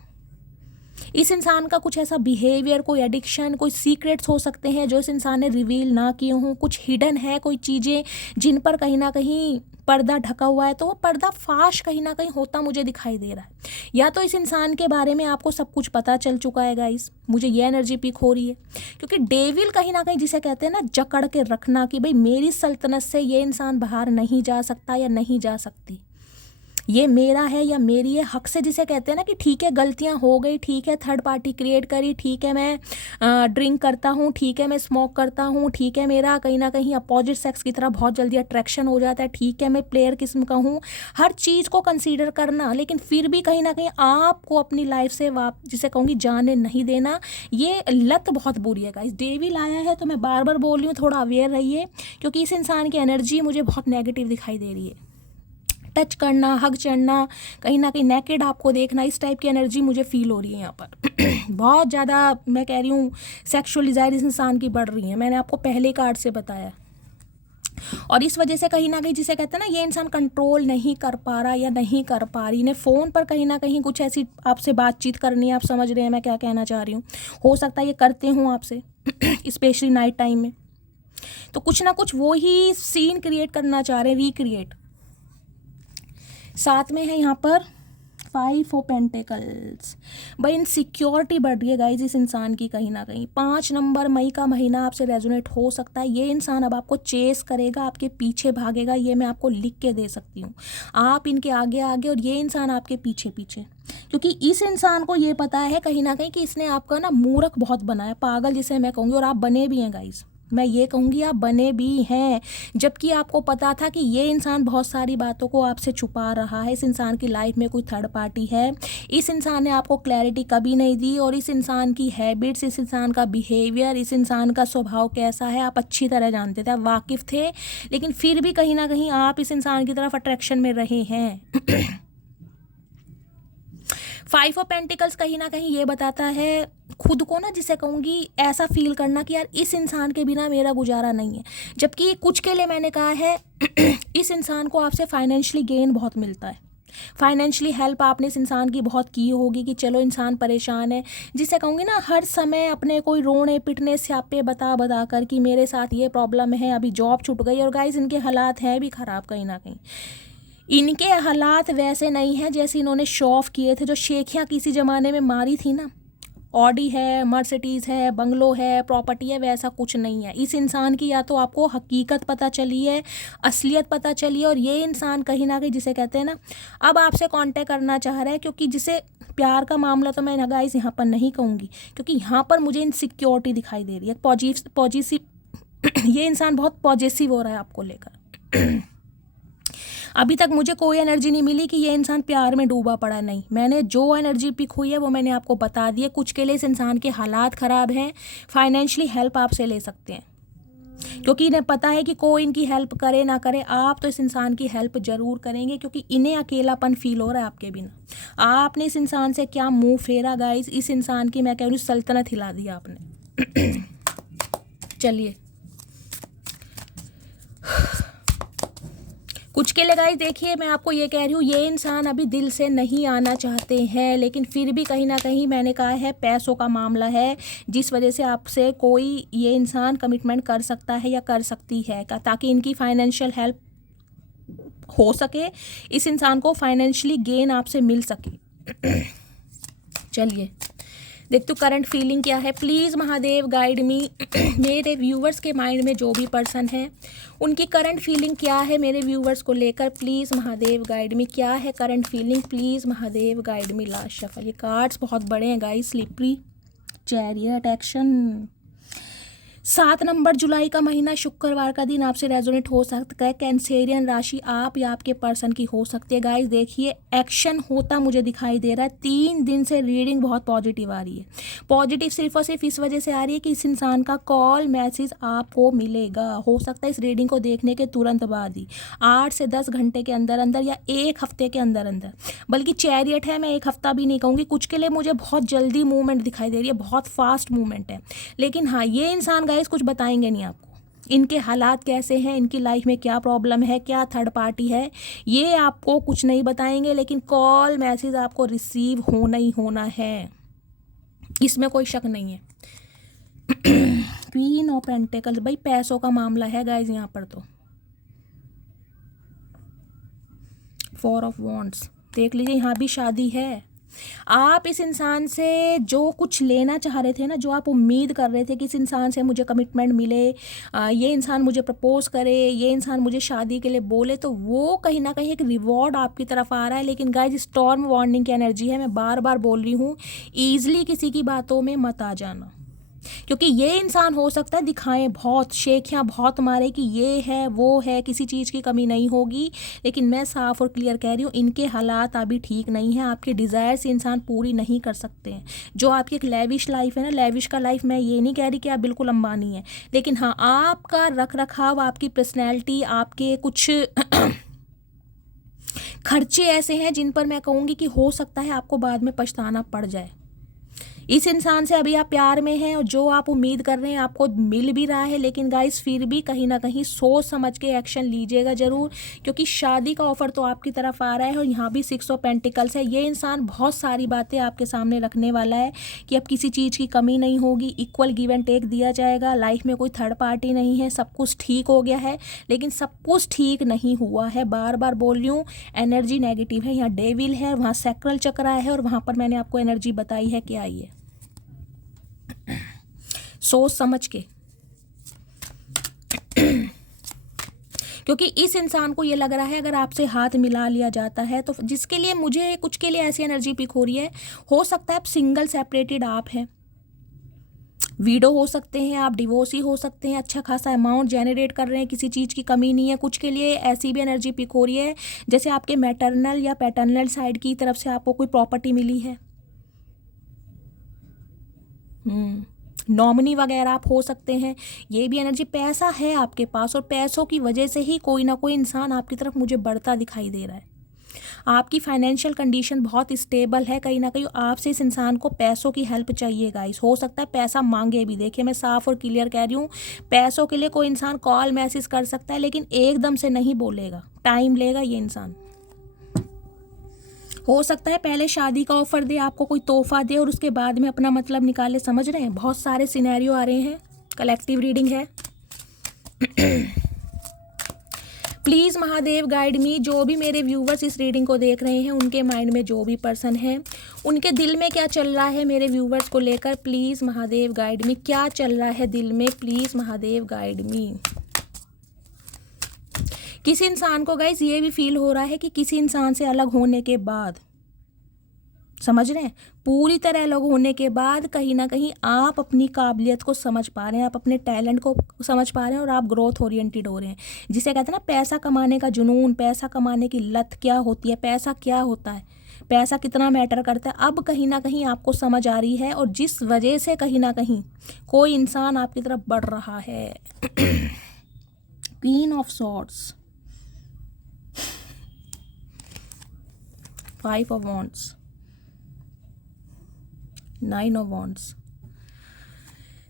इस इंसान का कुछ ऐसा बिहेवियर, कोई एडिक्शन, कोई सीक्रेट्स हो सकते हैं जो इस इंसान ने रिवील ना किए हों। कुछ हिडन है, कोई चीज़ें जिन पर कहीं ना कहीं पर्दा ढका हुआ है, तो वो पर्दा फाश कहीं ना कहीं होता मुझे दिखाई दे रहा है। या तो इस इंसान के बारे में आपको सब कुछ पता चल चुका है गाइस, मुझे ये एनर्जी पिक हो रही है। क्योंकि डेविल कहीं ना कहीं जिसे कहते हैं ना जकड़ के रखना, कि भाई मेरी सल्तनत से ये इंसान बाहर नहीं जा सकता या नहीं जा सकती, ये मेरा है या मेरी है, हक से जिसे कहते हैं ना कि ठीक है गलतियां हो गई, ठीक है थर्ड पार्टी क्रिएट करी, ठीक है मैं ड्रिंक करता हूँ, ठीक है मैं स्मोक करता हूँ, ठीक है मेरा कहीं ना कहीं अपोजिट सेक्स की तरह बहुत जल्दी अट्रैक्शन हो जाता है, ठीक है मैं प्लेयर किस्म का हूँ, हर चीज़ को कंसीडर करना, लेकिन फिर भी कहीं ना कहीं आपको अपनी लाइफ से जिसे कहूँगी जाने नहीं देना, ये लत बहुत बुरी है गाइस। डेविल आया है तो मैं बार बार बोल रही हूँ, थोड़ा अवेयर रहिए, क्योंकि इस इंसान की एनर्जी मुझे बहुत नेगेटिव दिखाई दे रही है। टच करना, हग चढ़ना, कहीं ना कहीं नेकेड आपको देखना, इस टाइप की एनर्जी मुझे फील हो रही है यहाँ पर। बहुत ज़्यादा मैं कह रही हूँ सेक्सुअल डिज़ायर इस इंसान की बढ़ रही है, मैंने आपको पहले कार्ड से बताया। और इस वजह से कहीं ना कहीं जिसे कहते हैं ना, ये इंसान कंट्रोल नहीं कर पा रहा या नहीं कर पा रही, इन्हें फ़ोन पर कहीं ना कहीं कुछ ऐसी आपसे बातचीत करनी है। आप समझ रहे हैं मैं क्या कहना चाह रही हूँ। हो सकता है ये करते हूँ आपसे स्पेशली नाइट टाइम में, तो कुछ ना कुछ वो ही सीन क्रिएट करना चाह रहे हैं, रिक्रिएट। साथ में है यहाँ पर 5 ऑफ पेंटिकल्स। भाई इनसिक्योरिटी बढ़ रही है गाइज इस इंसान की कहीं ना कहीं। 5 नंबर मई का महीना आपसे रेजोनेट हो सकता है। ये इंसान अब आपको चेस करेगा, आपके पीछे भागेगा, ये मैं आपको लिख के दे सकती हूँ। आप इनके आगे आगे और ये इंसान आपके पीछे पीछे, क्योंकि इस इंसान को ये पता है कहीं ना कहीं कि इसने आपका ना मूर्ख बहुत बनाया, पागल जिसे मैं कहूँगी, और आप बने भी हैं गाइज, मैं ये कहूँगी आप बने भी हैं। जबकि आपको पता था कि ये इंसान बहुत सारी बातों को आपसे छुपा रहा है, इस इंसान की लाइफ में कोई थर्ड पार्टी है, इस इंसान ने आपको क्लैरिटी कभी नहीं दी, और इस इंसान की हैबिट्स, इस इंसान का बिहेवियर, इस इंसान का स्वभाव कैसा है आप अच्छी तरह जानते थे, आप वाकिफ़ थे, लेकिन फिर भी कहीं ना कहीं आप इस इंसान की तरफ अट्रैक्शन में रहे हैं। 5 ऑफ पेंटिकल्स कहीं ना कहीं ये बताता है खुद को ना, जिसे कहूँगी ऐसा फील करना कि यार इस इंसान के बिना मेरा गुजारा नहीं है। जबकि कुछ के लिए मैंने कहा है इस इंसान को आपसे फाइनेंशियली गेन बहुत मिलता है, फाइनेंशियली हेल्प आपने इस इंसान की बहुत की होगी कि चलो इंसान परेशान है, जिसे कहूँगी ना हर समय अपने कोई रोने पिटने स्यापे बता कर कि मेरे साथ ये प्रॉब्लम है, अभी जॉब छूट गई। और गाइस इनके हालात हैं भी ख़राब कहीं ना कहीं, इनके हालात वैसे नहीं हैं जैसे इन्होंने शो ऑफ किए थे। जो शेखियाँ किसी ज़माने में मारी थी ना, ऑडी है, मर्सिडीज है, बंगलो है, प्रॉपर्टी है, वैसा कुछ नहीं है। इस इंसान की या तो आपको हकीकत पता चली है, असलियत पता चली है, और ये इंसान कहीं ना कहीं जिसे कहते हैं ना, अब आपसे कांटेक्ट करना चाह रहा है, क्योंकि जिसे प्यार का मामला तो मैं ना गाइस यहाँ पर नहीं कहूँगी, क्योंकि यहाँ पर मुझे इनसिक्योरिटी दिखाई दे रही है, पॉजिटिव ये इंसान बहुत पॉजिटिव हो रहा है आपको लेकर। अभी तक मुझे कोई एनर्जी नहीं मिली कि ये इंसान प्यार में डूबा पड़ा, नहीं, मैंने जो एनर्जी पिक हुई है वो मैंने आपको बता दी है। कुछ के लिए इस इंसान के हालात ख़राब हैं, फाइनेंशियली हेल्प आपसे ले सकते हैं, क्योंकि इन्हें पता है कि कोई इनकी हेल्प करे ना करे, आप तो इस इंसान की हेल्प ज़रूर करेंगे, क्योंकि इन्हें अकेलापन फील हो रहा है आपके बिना। आपने इस इंसान से क्या मुंह फेरा गाइस, इस इंसान की मैं कह रही हूँ सल्तनत हिला दी आपने। चलिए, कुछ के लिए गाइस देखिए, मैं आपको ये कह रही हूँ, ये इंसान अभी दिल से नहीं आना चाहते हैं, लेकिन फिर भी कहीं ना कहीं मैंने कहा है पैसों का मामला है, जिस वजह से आपसे कोई ये इंसान कमिटमेंट कर सकता है या कर सकती है, ताकि इनकी फाइनेंशियल हेल्प हो सके, इस इंसान को फाइनेंशियली गेन आपसे मिल सके। चलिए देखते करंट फीलिंग क्या है। प्लीज़ महादेव गाइड मी। मेरे व्यूवर्स के माइंड में जो भी पर्सन है उनकी करंट फीलिंग क्या है मेरे व्यूवर्स को लेकर, प्लीज़ महादेव गाइड मी। क्या है current feeling, please Mahadev guide me. Last shuffle, ये कार्ड्स बहुत बड़े हैं guys. Slippery, chariot, action. 7 number जुलाई का महीना, शुक्रवार का दिन आपसे रेजोनेट हो सकता है। कैंसेरियन राशि आप या आपके पर्सन की हो सकती है। गाइस देखिए, एक्शन होता मुझे दिखाई दे रहा है। 3 दिन से रीडिंग बहुत पॉजिटिव आ रही है। पॉजिटिव सिर्फ और सिर्फ इस वजह से आ रही है कि इस इंसान का कॉल मैसेज आपको मिलेगा। हो सकता है इस रीडिंग को देखने के तुरंत बाद ही, 8 से 10 घंटे के अंदर अंदर, या 1 हफ्ते के अंदर अंदर। बल्कि चैरियट है, मैं 1 हफ्ता भी नहीं कहूँगी। कुछ के लिए मुझे बहुत जल्दी मूवमेंट दिखाई दे रही है, बहुत फास्ट मूवमेंट है। लेकिन हाँ, ये इंसान गाइस कुछ बताएंगे नहीं आपको, इनके हालात कैसे हैं, इनकी लाइफ में क्या प्रॉब्लम है, क्या थर्ड पार्टी है, ये आपको कुछ नहीं बताएंगे। लेकिन कॉल मैसेज आपको रिसीव होना ही होना है, इसमें कोई शक नहीं है। क्वीन ऑफ पेंटिकल्स, भाई पैसों का मामला है गाइस यहाँ पर। तो 4 ऑफ वॉन्ड्स देख लीजिए, यहाँ भी शादी है। आप इस इंसान से जो कुछ लेना चाह रहे थे ना, जो आप उम्मीद कर रहे थे कि इस इंसान से मुझे कमिटमेंट मिले, ये इंसान मुझे प्रपोज करे, ये इंसान मुझे शादी के लिए बोले, तो वो कहीं ना कहीं एक रिवॉर्ड आपकी तरफ आ रहा है। लेकिन गाइस, स्टॉर्म वार्निंग की एनर्जी है, मैं बार बार बोल रही हूँ, ईजिली किसी की बातों में मत आ जाना, क्योंकि ये इंसान हो सकता है दिखाएं बहुत, शेखियाँ बहुत मारे कि ये है वो है, किसी चीज़ की कमी नहीं होगी। लेकिन मैं साफ और क्लियर कह रही हूँ, इनके हालात अभी ठीक नहीं है। आपके डिज़ायर्स इंसान पूरी नहीं कर सकते हैं। जो आपकी एक लेविश लाइफ है ना, लेविश का लाइफ, मैं ये नहीं कह रही कि आप बिल्कुल अंबानी हैं, लेकिन हाँ, आपका रख रखाव, आपकी पर्सनैलिटी, आपके कुछ खर्चे ऐसे हैं जिन पर मैं कहूँगी कि हो सकता है आपको बाद में पछताना पड़ जाए। इस इंसान से अभी आप प्यार में हैं, और जो आप उम्मीद कर रहे हैं आपको मिल भी रहा है। लेकिन गाइस, फिर भी कहीं ना कहीं सोच समझ के एक्शन लीजिएगा ज़रूर, क्योंकि शादी का ऑफर तो आपकी तरफ आ रहा है, और यहाँ भी 6 ऑफ पेंटिकल्स है। ये इंसान बहुत सारी बातें आपके सामने रखने वाला है कि अब किसी चीज़ की कमी नहीं होगी, इक्वल गिव एंड टेक दिया जाएगा, लाइफ में कोई थर्ड पार्टी नहीं है, सब कुछ ठीक हो गया है। लेकिन सब कुछ ठीक नहीं हुआ है, बार बार बोल रही हूँ, एनर्जी नेगेटिव है। यहाँ डेविल है, वहाँ सैक्रल चक्र है, और वहाँ पर मैंने आपको एनर्जी बताई है क्या आई है। सोच समझ के, क्योंकि इस इंसान को ये लग रहा है अगर आपसे हाथ मिला लिया जाता है तो, जिसके लिए मुझे कुछ के लिए ऐसी एनर्जी पिक हो रही है, हो सकता है आप सिंगल सेपरेटेड आप हैं, वीडो हो सकते हैं, आप डिवोर्सी हो सकते हैं, अच्छा खासा अमाउंट जनरेट कर रहे हैं, किसी चीज़ की कमी नहीं है। कुछ के लिए ऐसी भी एनर्जी पिक हो रही है जैसे आपके मैटरनल या पैटर्नल साइड की तरफ से आपको कोई प्रॉपर्टी मिली है। नॉमिनी वगैरह आप हो सकते हैं। ये भी एनर्जी, पैसा है आपके पास, और पैसों की वजह से ही कोई ना कोई इंसान आपकी तरफ मुझे बढ़ता दिखाई दे रहा है। आपकी फाइनेंशियल कंडीशन बहुत स्टेबल है, कहीं ना कहीं आपसे इस इंसान को पैसों की हेल्प चाहिए गाइस। हो सकता है पैसा मांगे भी। देखिए, मैं साफ और क्लियर कह रही हूँ, पैसों के लिए कोई इंसान कॉल मैसेज कर सकता है, लेकिन एकदम से नहीं बोलेगा, टाइम लेगा ये इंसान। हो सकता है पहले शादी का ऑफर दे, आपको कोई तोहफा दे, और उसके बाद में अपना मतलब निकाले। समझ रहे हैं, बहुत सारे सिनेरियो आ रहे हैं, कलेक्टिव रीडिंग है। प्लीज़ महादेव गाइड मी। जो भी मेरे व्यूवर्स इस रीडिंग को देख रहे हैं, उनके माइंड में जो भी पर्सन है, उनके दिल में क्या चल रहा है मेरे व्यूवर्स को लेकर, प्लीज़ महादेव गाइड मी। क्या चल रहा है दिल में, प्लीज़ महादेव गाइड मी। किसी इंसान को गाइज ये भी फील हो रहा है कि किसी इंसान से अलग होने के बाद, समझ रहे हैं, पूरी तरह अलग होने के बाद कहीं ना कहीं आप अपनी काबिलियत को समझ पा रहे हैं, आप अपने टैलेंट को समझ पा रहे हैं और आप ग्रोथ ओरिएंटेड हो रहे हैं। जिसे कहते हैं ना पैसा कमाने का जुनून, पैसा कमाने की लत क्या होती है, पैसा क्या होता है, पैसा कितना मैटर करता है, अब कहीं ना कहीं आपको समझ आ रही है। और जिस वजह से कहीं ना कहीं कोई इंसान आपकी तरफ बढ़ रहा है। Queen of swords, 5 of wands, 9 of wands.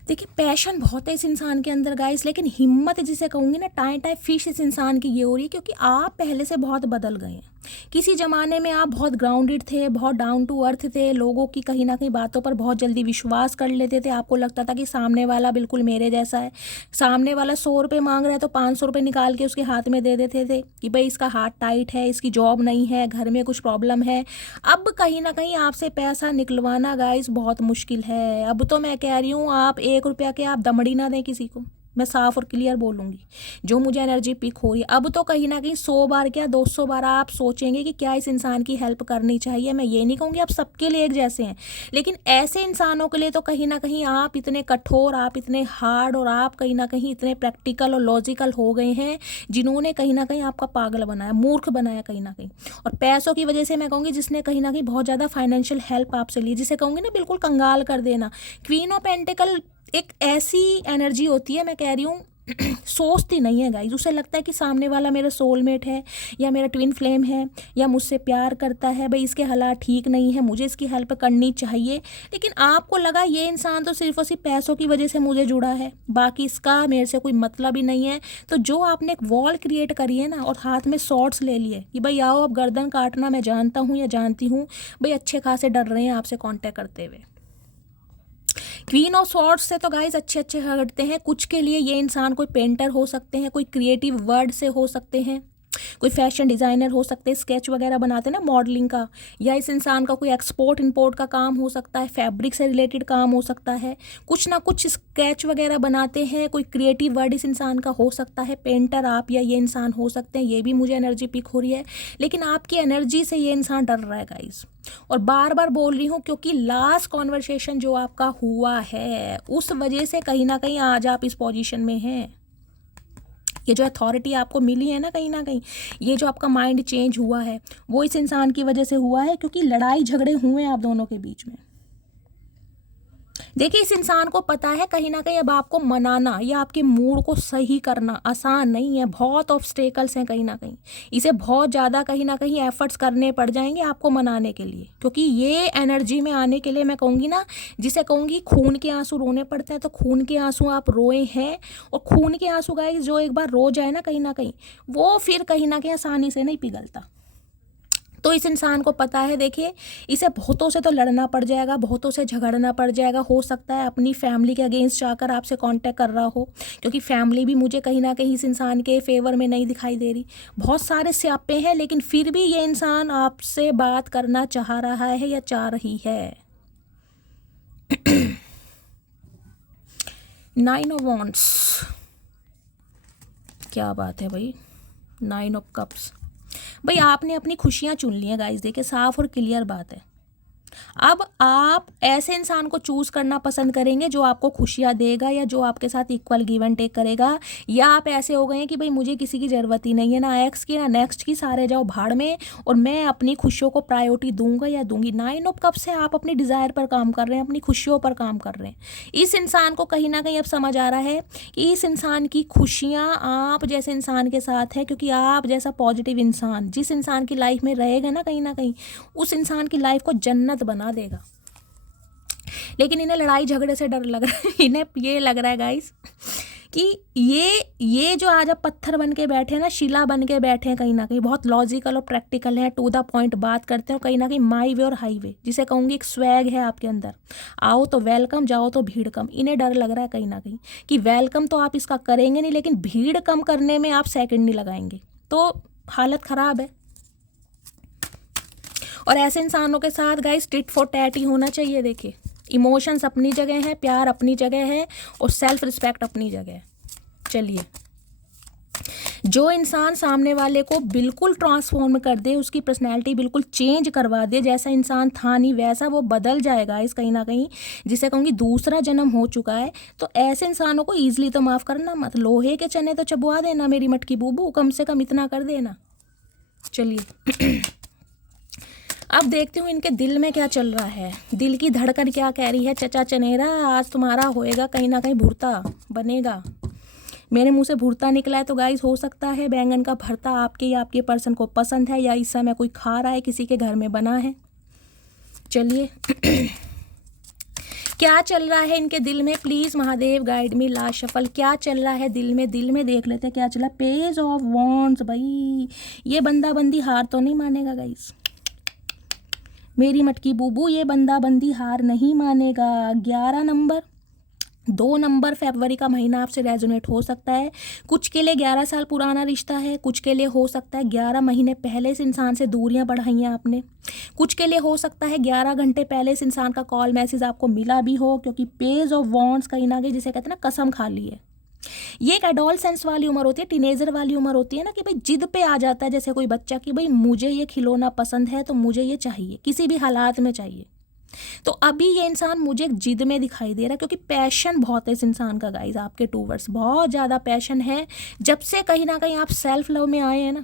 देखिए पैशन बहुत है इस इंसान के अंदर गाइस, लेकिन हिम्मत जिसे कहूँगी ना, टाइम फिश इस इंसान की ये हो रही है क्योंकि आप पहले से बहुत बदल गए हैं। किसी ज़माने में आप बहुत ग्राउंडेड थे, बहुत डाउन टू अर्थ थे, लोगों की कहीं ना कहीं बातों पर बहुत जल्दी विश्वास कर लेते थे। आपको लगता था कि सामने वाला बिल्कुल मेरे जैसा है, सामने वाला 100 रुपये मांग रहा है तो 500 रुपये निकाल के उसके हाथ में दे देते थे कि भाई इसका हाथ टाइट है, इसकी जॉब नहीं है, घर में कुछ प्रॉब्लम है। अब कहीं ना कहीं आपसे पैसा निकलवाना गाइस बहुत मुश्किल है। अब तो मैं कह रही हूँ, आप 1 रुपया के आप दमड़ी ना दें किसी को, मैं साफ और क्लियर बोलूँगी, जो मुझे एनर्जी पिक हो रही है। अब तो कहीं ना कहीं 100 बार क्या 200 बार आप सोचेंगे कि क्या इस इंसान की हेल्प करनी चाहिए। मैं ये नहीं कहूँगी आप सबके लिए एक जैसे हैं, लेकिन ऐसे इंसानों के लिए तो कहीं ना कहीं आप इतने कठोर, आप इतने हार्ड और आप कहीं ना कहीं इतने प्रैक्टिकल और लॉजिकल हो गए हैं, जिन्होंने कहीं ना कहीं आपका पागल बनाया, मूर्ख बनाया कहीं ना कहीं। और पैसों की वजह से मैं कहूँगी जिसने कहीं ना कहीं बहुत ज़्यादा फाइनेंशियल हेल्प आपसे ली, जिसे कहूँगी ना बिल्कुल कंगाल कर देना। क्वीन ऑफ पेंटिकल एक ऐसी एनर्जी होती है, मैं कह रही हूँ सोचती नहीं है गाइस। उसे लगता है कि सामने वाला मेरा सोलमेट है या मेरा ट्विन फ्लेम है या मुझसे प्यार करता है, भाई इसके हालात ठीक नहीं है, मुझे इसकी हेल्प करनी चाहिए। लेकिन आपको लगा ये इंसान तो सिर्फ और सिर्फ पैसों की वजह से मुझे जुड़ा है, बाकी इसका मेरे से कोई मतलब ही नहीं है। तो जो आपने एक वॉल क्रिएट करी है ना और हाथ में शॉर्ट्स ले लिए कि भाई आओ अब गर्दन काटना, मैं जानता हूँ या जानती हूँ भाई अच्छे खासे डर रहे हैं आपसे कॉन्टेक्ट करते हुए। क्वीन ऑफ सॉर्ड्स से तो गाइज अच्छे हटते हैं। कुछ के लिए ये इंसान कोई पेंटर हो सकते हैं, कोई क्रिएटिव वर्ड से हो सकते हैं, कोई फैशन डिज़ाइनर हो सकते हैं, स्केच वगैरह बनाते हैं ना मॉडलिंग का, या इस इंसान का कोई एक्सपोर्ट इंपोर्ट का काम हो सकता है, फैब्रिक से रिलेटेड काम हो सकता है, कुछ ना कुछ स्केच वगैरह बनाते हैं, कोई क्रिएटिव वर्ड इस इंसान का हो सकता है, पेंटर आप या ये इंसान हो सकते हैं। ये भी मुझे एनर्जी पिक हो रही है, लेकिन आपकी एनर्जी से ये इंसान डर रहा है गाइज। और बार बार बोल रही हूँ क्योंकि लास्ट कॉन्वर्सेशन जो आपका हुआ है उस वजह से कहीं ना कहीं आज आप इस पोजीशन में हैं। ये जो अथॉरिटी आपको मिली है ना कहीं, ये जो आपका माइंड चेंज हुआ है वो इस इंसान की वजह से हुआ है, क्योंकि लड़ाई झगड़े हुए हैं आप दोनों के बीच में। देखिए इस इंसान को पता है कहीं ना कहीं अब आपको मनाना या आपके मूड को सही करना आसान नहीं है, बहुत ऑब्स्टेकल्स हैं कहीं ना कहीं। इसे बहुत ज़्यादा कहीं ना कहीं एफर्ट्स करने पड़ जाएंगे आपको मनाने के लिए, क्योंकि ये एनर्जी में आने के लिए मैं कहूँगी ना, जिसे कहूँगी खून के आंसू रोने पड़ते हैं, तो खून के आंसू आप रोए हैं। और खून के आंसू गाइस जो एक बार रो जाए ना कहीं वो फिर कहीं ना कहीं आसानी से नहीं पिघलता। तो इस इंसान को पता है, देखिए इसे बहुतों से तो लड़ना पड़ जाएगा, बहुतों से झगड़ना पड़ जाएगा, हो सकता है अपनी फैमिली के अगेंस्ट जाकर आपसे कांटेक्ट कर रहा हो, क्योंकि फैमिली भी मुझे कहीं ना कहीं इस इंसान के फेवर में नहीं दिखाई दे रही। बहुत सारे स्यापे हैं, लेकिन फिर भी ये इंसान आपसे बात करना चाह रहा है या चाह रही है। 9 ऑफ वॉन्ड्स, क्या बात है भाई, 9 ऑफ कप्स। भाई आपने अपनी खुशियाँ चुन ली हैं गाइस, देखिए साफ और क्लियर बात है। अब आप ऐसे इंसान को चूज करना पसंद करेंगे जो आपको खुशियाँ देगा या जो आपके साथ इक्वल गिव एंड टेक करेगा, या आप ऐसे हो गए हैं कि भाई मुझे किसी की ज़रूरत ही नहीं है, ना एक्स की ना नेक्स्ट की, सारे जाओ भाड़ में और मैं अपनी खुशियों को प्रायोरिटी दूंगा या दूंगी। 9 ऑफ कप्स से आप अपनी डिज़ायर पर काम कर रहे हैं, अपनी खुशियों पर काम कर रहे हैं। इस इंसान को कहीं ना कहीं अब समझ आ रहा है कि इस इंसान की खुशियाँ आप जैसे इंसान के साथ है, क्योंकि आप जैसा पॉजिटिव इंसान जिस इंसान की लाइफ में रहेगा ना कहीं उस इंसान की लाइफ को जन्नत बना देगा। लेकिन इन्हें लड़ाई झगड़े से डर लग रहा है। इन्हें ये लग रहा है गाइस कि ये जो आज आप पत्थर बन के बैठे हैं ना, शिला बन के बैठे हैं, कहीं ना कहीं बहुत लॉजिकल और प्रैक्टिकल हैं, टू द पॉइंट बात करते हैं, कहीं ना कहीं माई वे और हाईवे, जिसे कहूँगी एक स्वैग है आपके अंदर। आओ तो वेलकम, जाओ तो भीड़ कम। इन्हें डर लग रहा है कहीं ना कहीं कि वेलकम तो आप इसका करेंगे नहीं, लेकिन भीड़ कम करने में आप सेकंड नहीं लगाएंगे। तो हालत ख़राब है। और ऐसे इंसानों के साथ गाइस टिट फॉर टैट ही होना चाहिए। देखिए, इमोशंस अपनी जगह है, प्यार अपनी जगह है और सेल्फ रिस्पेक्ट अपनी जगह है। चलिए, जो इंसान सामने वाले को बिल्कुल ट्रांसफॉर्म कर दे, उसकी पर्सनैलिटी बिल्कुल चेंज करवा दे, जैसा इंसान था नहीं वैसा वो बदल जाएगा इस कहीं ना कहीं, जिसे कहूँगी दूसरा जन्म हो चुका है, तो ऐसे इंसानों को ईजिली तो माफ़ करना मत। लोहे के चने तो चबवा देना मेरी मटकी बूबू, कम से कम इतना कर देना। चलिए अब देखती हूँ इनके दिल में क्या चल रहा है, दिल की धड़कन क्या कह रही है। चचा चनेरा, आज तुम्हारा होएगा कहीं ना कहीं भुर्ता बनेगा। मेरे मुंह से भुर्ता निकला है तो गाइस हो सकता है बैंगन का भरता आपके या आपके पर्सन को पसंद है, या इस समय कोई खा रहा है, किसी के घर में बना है। चलिए क्या चल रहा है इनके दिल में, please Mahadev guide me. Last shuffle, क्या चल रहा है दिल में, दिल में देख लेते हैं क्या चला। पेज ऑफ वॉन्ड्स, भाई ये बंदा बंदी हार तो नहीं मानेगा गाइस, मेरी मटकी बूबू, ये बंदा बंदी हार नहीं मानेगा। 11 नंबर, 2 नंबर फरवरी का महीना आपसे रेजोनेट हो सकता है। कुछ के लिए 11 साल पुराना रिश्ता है, कुछ के लिए हो सकता है 11 महीने पहले इस इंसान से दूरियां बढ़ाई हैं आपने, कुछ के लिए हो सकता है 11 घंटे पहले इस इंसान का कॉल मैसेज आपको मिला भी हो, क्योंकि पेज ऑफ वॉन्ड्स कहीं ना कहीं जिसे कहते हैं ना कसम खा ली है। ये एक एडोलसेंस वाली उम्र होती है, टीनेजर वाली उम्र होती है ना, कि भाई जिद पे आ जाता है जैसे कोई बच्चा कि भाई मुझे ये खिलौना पसंद है तो मुझे ये चाहिए, किसी भी हालात में चाहिए। तो अभी ये इंसान मुझे एक जिद में दिखाई दे रहा है, क्योंकि पैशन बहुत है इस इंसान का गाइज आपके टूवर्ड्स, बहुत ज़्यादा पैशन है। जब से कहीं ना कहीं आप सेल्फ लव में आए हैं ना,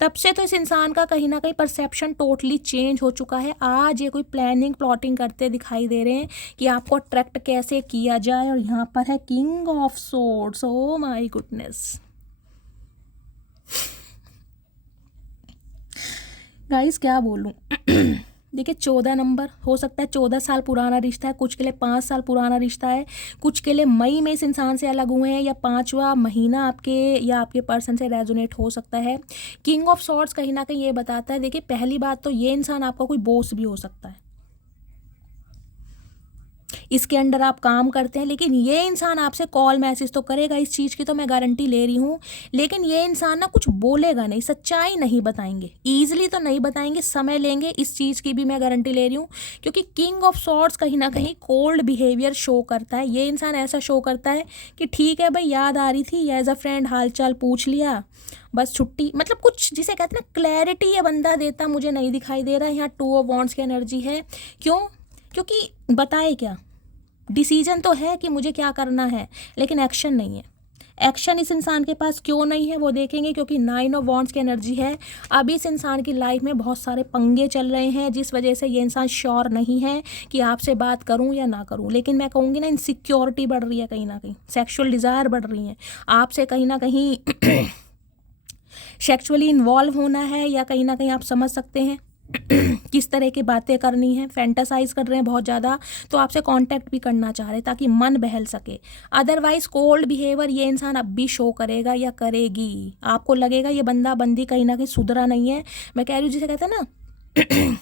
तब से तो इस इंसान का कहीं ना कहीं परसेप्शन टोटली चेंज हो चुका है। आज ये कोई प्लानिंग प्लॉटिंग करते दिखाई दे रहे हैं कि आपको अट्रैक्ट कैसे किया जाए। और यहाँ पर है king of swords, oh my goodness guys, क्या बोलूं। देखिए 14 नंबर, हो सकता है 14 साल पुराना रिश्ता है, कुछ के लिए 5 साल पुराना रिश्ता है, कुछ के लिए मई में इस इंसान से अलग हुए हैं, या 5वां महीना आपके या आपके पर्सन से रेजोनेट हो सकता है। किंग ऑफ सॉर्ड्स कहीं ना कहीं ये बताता है, देखिए पहली बात तो ये इंसान आपका कोई बॉस भी हो सकता है, इसके अंडर आप काम करते हैं, लेकिन ये इंसान आपसे कॉल मैसेज तो करेगा, इस चीज़ की तो मैं गारंटी ले रही हूँ। लेकिन ये इंसान ना कुछ बोलेगा नहीं, सच्चाई नहीं बताएंगे, ईजिली तो नहीं बताएंगे, समय लेंगे, इस चीज़ की भी मैं गारंटी ले रही हूँ। क्योंकि किंग ऑफ सॉर्ड्स कहीं ना कहीं कोल्ड बिहेवियर शो करता है। ये इंसान ऐसा शो करता है कि ठीक है भाई, याद आ रही थी, एज अ फ्रेंड हाल चाल पूछ लिया, बस छुट्टी, मतलब कुछ जिसे कहते हैं ना क्लैरिटी ये बंदा देता मुझे नहीं दिखाई दे रहा है। यहाँ 2 ऑफ वॉन्ड्स की एनर्जी है। क्यों? क्योंकि बताए क्या, डिसीजन तो है कि मुझे क्या करना है, लेकिन एक्शन नहीं है। एक्शन इस इंसान के पास क्यों नहीं है वो देखेंगे, क्योंकि 9 ऑफ वॉन्ड्स की एनर्जी है। अभी इस इंसान की लाइफ में बहुत सारे पंगे चल रहे हैं, जिस वजह से ये इंसान श्योर नहीं है कि आपसे बात करूं या ना करूं। लेकिन मैं कहूँगी ना, इनसिक्योरिटी बढ़ रही है, कहीं ना कहीं सेक्शुअल डिज़ायर बढ़ रही है, आपसे कहीं ना कहीं सेक्सुअली इन्वॉल्व होना है, या कहीं ना कहीं आप समझ सकते हैं किस तरह की बातें करनी है, फैंटासाइज कर रहे हैं बहुत ज़्यादा, तो आपसे कांटेक्ट भी करना चाह रहे हैं ताकि मन बहल सके। अदरवाइज कोल्ड बिहेवियर ये इंसान अब भी शो करेगा या करेगी, आपको लगेगा ये बंदा बंदी कहीं ना कहीं सुधरा नहीं है। मैं कह रही हूँ जिसे कहते हैं ना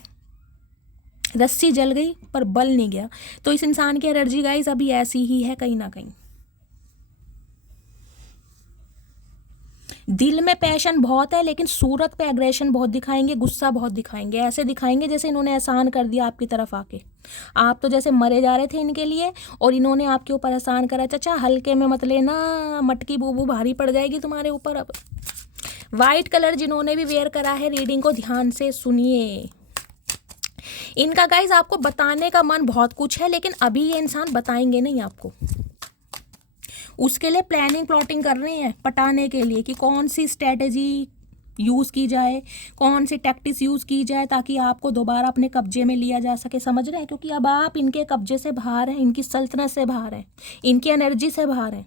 रस्सी जल गई पर बल नहीं गया, तो इस इंसान की एनर्जी गाइस अभी ऐसी ही है कहीं ना कहीं। दिल में पैशन बहुत है, लेकिन सूरत पे एग्रेशन बहुत दिखाएंगे, गुस्सा बहुत दिखाएंगे, ऐसे दिखाएंगे जैसे इन्होंने एहसान कर दिया आपकी तरफ आके। आप तो जैसे मरे जा रहे थे इनके लिए, और इन्होंने आपके ऊपर एहसान करा। चाचा हल्के में मत लेना, मटकी बूबू भारी पड़ जाएगी तुम्हारे ऊपर। अब वाइट कलर जिन्होंने भी वेयर करा है, रीडिंग को ध्यान से सुनिए। इनका गाइज आपको बताने का मन बहुत कुछ है, लेकिन अभी ये इंसान बताएंगे नहीं आपको। उसके लिए प्लानिंग प्लॉटिंग कर रहे हैं पटाने के लिए, कि कौन सी स्ट्रेटजी यूज़ की जाए, कौन सी टैक्टिक्स यूज़ की जाए ताकि आपको दोबारा अपने कब्जे में लिया जा सके। समझ रहे हैं? क्योंकि अब आप इनके कब्जे से बाहर हैं, इनकी सल्तनत से बाहर हैं, इनकी एनर्जी से बाहर हैं।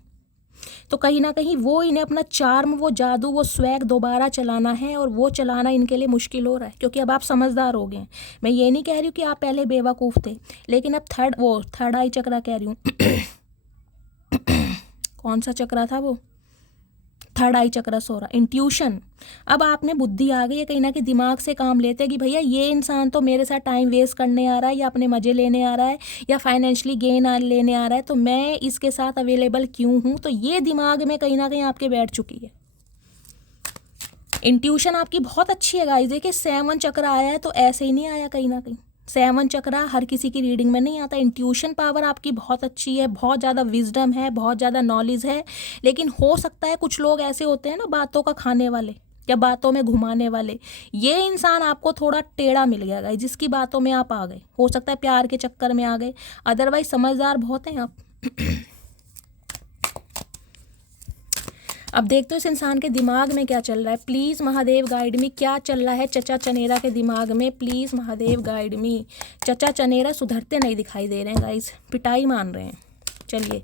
तो कहीं ना कहीं वो इन्हें अपना चार्म, वो जादू, वो स्वैग दोबारा चलाना है, और वो चलाना इनके लिए मुश्किल हो रहा है, क्योंकि अब आप समझदार हो गए। मैं ये नहीं कह रही हूँ कि आप पहले बेवकूफ़ थे, लेकिन अब थर्ड आई चक्रा कह रही हूँ कौन सा चक्रा था वो, थर्ड आई चक्र सो रहा, इंट्यूशन। अब आप में बुद्धि आ गई है, कहीं ना कहीं दिमाग से काम लेते हैं कि भैया ये इंसान तो मेरे साथ टाइम वेस्ट करने आ रहा है, या अपने मज़े लेने आ रहा है, या फाइनेंशियली गेन लेने आ रहा है, तो मैं इसके साथ अवेलेबल क्यों हूँ। तो ये दिमाग में कहीं ना कहीं आपके बैठ चुकी है। इंट्यूशन आपकी बहुत अच्छी है गाइस। देखिए 7 चक्र आया है तो ऐसे ही नहीं आया, कहीं ना कहीं 7 चक्र हर किसी की रीडिंग में नहीं आता। इंट्यूशन पावर आपकी बहुत अच्छी है, बहुत ज़्यादा विजडम है, बहुत ज़्यादा नॉलेज है। लेकिन हो सकता है कुछ लोग ऐसे होते हैं ना बातों का खाने वाले या बातों में घुमाने वाले, ये इंसान आपको थोड़ा टेढ़ा मिल गया गाइस, जिसकी बातों में आप आ गए। हो सकता है प्यार के चक्कर में आ गए, अदरवाइज समझदार बहुत हैं आप। अब देखते हो इस इंसान के दिमाग में क्या चल रहा है। प्लीज़ महादेव गाइड मी, क्या चल रहा है चचा चनेरा के दिमाग में। प्लीज़ महादेव गाइड मी। चचा चनेरा सुधरते नहीं दिखाई दे रहे हैं गाइस, पिटाई मान रहे हैं। चलिए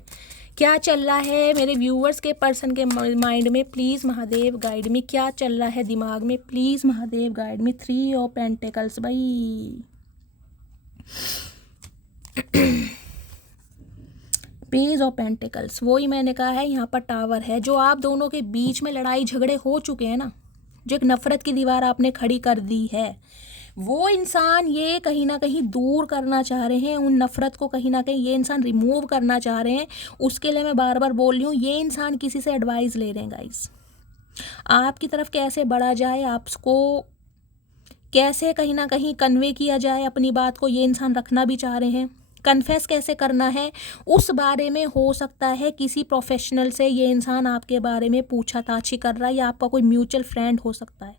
क्या चल रहा है मेरे व्यूअर्स के पर्सन के माइंड में। प्लीज़ महादेव गाइड मी, क्या चल रहा है दिमाग में। Please Mahadev guide me. 3 of pentacles भाई, पेज ऑफ पेंटिकल्स, वही मैंने कहा है यहाँ पर टावर है। जो आप दोनों के बीच में लड़ाई झगड़े हो चुके हैं ना, जो एक नफरत की दीवार आपने खड़ी कर दी है, वो इंसान ये कहीं ना कहीं दूर करना चाह रहे हैं। उन नफरत को कहीं ना कहीं ये इंसान रिमूव करना चाह रहे हैं। उसके लिए मैं बार बार बोल रही हूँ, ये इंसान किसी से एडवाइस ले रहे हैं गाइस, आपकी तरफ कैसे बढ़ा जाए, आपको कैसे कहीं ना कहीं कन्वे किया जाए अपनी बात को, ये इंसान रखना भी चाह रहे हैं। कन्फेस कैसे करना है उस बारे में हो सकता है किसी प्रोफेशनल से ये इंसान आपके बारे में पूछताछ कर रहा है, या आपका कोई म्यूचुअल फ्रेंड हो सकता है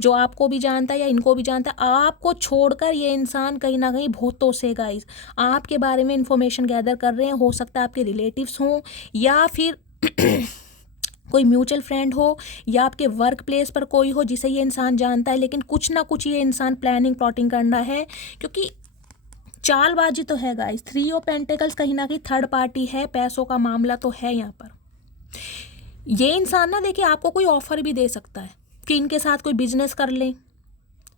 जो आपको भी जानता है या इनको भी जानता है। आपको छोड़कर ये इंसान कहीं ना कहीं बहुतों से गाइस आपके बारे में इंफॉर्मेशन गैदर कर रहे हैं। हो सकता है आपके रिलेटिव्स हों, या फिर कोई म्यूचुअल फ्रेंड हो, या आपके वर्क प्लेस पर कोई हो जिसे ये इंसान जानता है। लेकिन कुछ ना कुछ ये इंसान प्लानिंग प्लॉटिंग करना है, क्योंकि चालबाजी तो है गाइस। 3 ऑफ पेंटिकल्स कहीं ना कहीं थर्ड पार्टी है, पैसों का मामला तो है यहाँ पर। ये इंसान ना देखिए आपको कोई ऑफर भी दे सकता है कि इनके साथ कोई बिजनेस कर लें,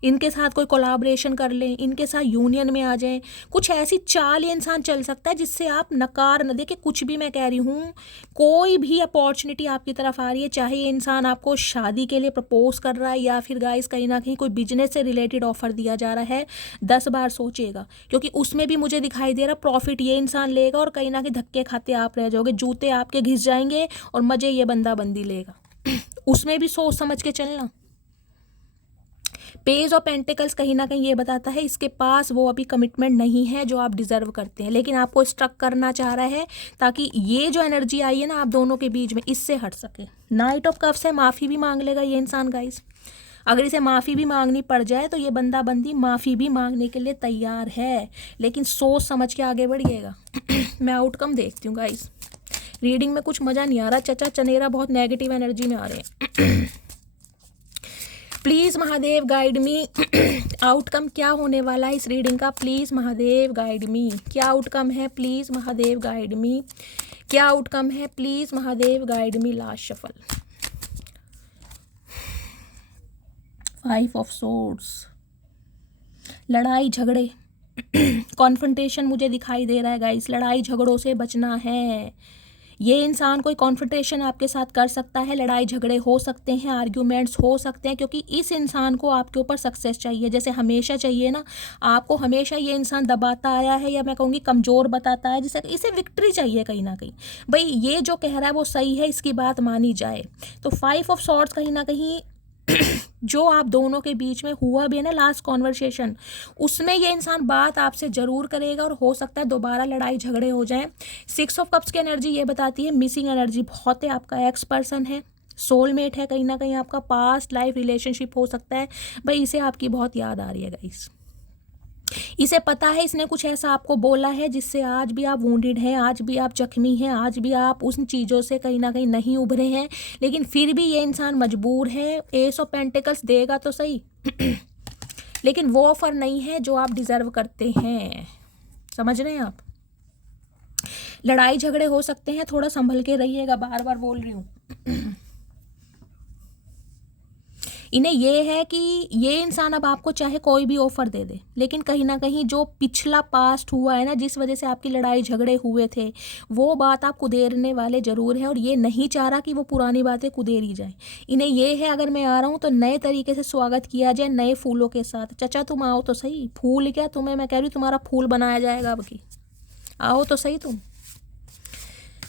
इनके साथ कोई कोलैबोरेशन कर लें, इनके साथ यूनियन में आ जाएं। कुछ ऐसी चाल ये इंसान चल सकता है जिससे आप नकार न देखिए। कुछ भी मैं कह रही हूँ, कोई भी अपॉर्चुनिटी आपकी तरफ आ रही है, चाहे ये इंसान आपको शादी के लिए प्रपोज कर रहा है या फिर गाइस कहीं ना कहीं कोई बिजनेस से रिलेटेड ऑफर दिया जा रहा है, 10 बार सोचेगा, क्योंकि उसमें भी मुझे दिखाई दे रहा प्रॉफिट ये इंसान लेगा और कहीं ना कहीं धक्के खाते आप रह जाओगे, जूते आपके घिस जाएंगे और मजे ये बंदा बंदी लेगा। उसमें भी सोच समझ के चलना। पेज ऑफ पेंटिकल्स कहीं ना कहीं ये बताता है इसके पास वो अभी कमिटमेंट नहीं है जो आप डिजर्व करते हैं, लेकिन आपको स्ट्रक करना चाह रहा है ताकि ये जो एनर्जी आई है ना आप दोनों के बीच में, इससे हट सके। नाइट ऑफ कप्स है, माफ़ी भी मांग लेगा ये इंसान गाइस। अगर इसे माफ़ी भी मांगनी पड़ जाए तो ये बंदा बंदी माफ़ी भी मांगने के लिए तैयार है, लेकिन सोच समझ के आगे बढ़िएगा। मैं आउटकम देखती हूँ गाइस, रीडिंग में कुछ मज़ा नहीं आ रहा। चचा चनेरा बहुत नेगेटिव एनर्जी में आ रहे हैं। Please Mahadev guide me, outcome क्या होने वाला है इस रीडिंग का। प्लीज़ महादेव गाइड मी, क्या आउटकम है। प्लीज़ महादेव गाइड मी, क्या आउटकम है। Please Mahadev guide me. Last shuffle, 5 of swords, लड़ाई झगड़े, कॉन्फ्रंटेशन मुझे दिखाई दे रहा है गाइस। लड़ाई झगड़ों से बचना है। ये इंसान कोई कॉन्फ्रंटेशन आपके साथ कर सकता है, लड़ाई झगड़े हो सकते हैं, आर्ग्यूमेंट्स हो सकते हैं, क्योंकि इस इंसान को आपके ऊपर सक्सेस चाहिए, जैसे हमेशा चाहिए ना आपको। हमेशा ये इंसान दबाता आया है, या मैं कहूँगी कमज़ोर बताता है, जिसे इसे विक्ट्री चाहिए कहीं ना कहीं। भाई ये जो कह रहा है वो सही है, इसकी बात मानी जाए। तो 5 ऑफ सॉर्ड्स कहीं ना कहीं जो आप दोनों के बीच में हुआ भी है ना लास्ट कॉन्वर्सेशन, उसमें ये इंसान बात आपसे ज़रूर करेगा और हो सकता है दोबारा लड़ाई झगड़े हो जाएं। 6 ऑफ कप्स की एनर्जी ये बताती है मिसिंग एनर्जी बहुत है। आपका एक्स पर्सन है, सोलमेट है, कहीं ना कहीं आपका पास्ट लाइफ रिलेशनशिप हो सकता है। भाई इसे आपकी बहुत याद आ रही है गाइस। इसे पता है इसने कुछ ऐसा आपको बोला है जिससे आज भी आप वूंडेड हैं, आज भी आप जख्मी हैं, आज भी आप उन चीज़ों से कहीं ना कहीं नहीं उभरे हैं, लेकिन फिर भी ये इंसान मजबूर है। एस ऑफ पेंटिकल्स देगा तो सही लेकिन वो ऑफर नहीं है जो आप डिजर्व करते हैं। समझ रहे हैं आप। लड़ाई झगड़े हो सकते हैं, थोड़ा संभल के रहिएगा, बार बार बोल रही हूँ। इन्हें ये है कि ये इंसान अब आपको चाहे कोई भी ऑफर दे दे, लेकिन कहीं ना कहीं जो पिछला पास्ट हुआ है ना, जिस वजह से आपकी लड़ाई झगड़े हुए थे, वो बात आप कुदेरने वाले ज़रूर हैं, और ये नहीं चाह रहा कि वो पुरानी बातें कुदेरी जाए। इन्हें ये है अगर मैं आ रहा हूँ तो नए तरीके से स्वागत किया जाए, नए फूलों के साथ। चचा तुम आओ तो सही, फूल क्या तुम्हें, मैं कह रही हूँ तुम्हारा फूल बनाया जाएगा अब की, आओ तो सही तुम।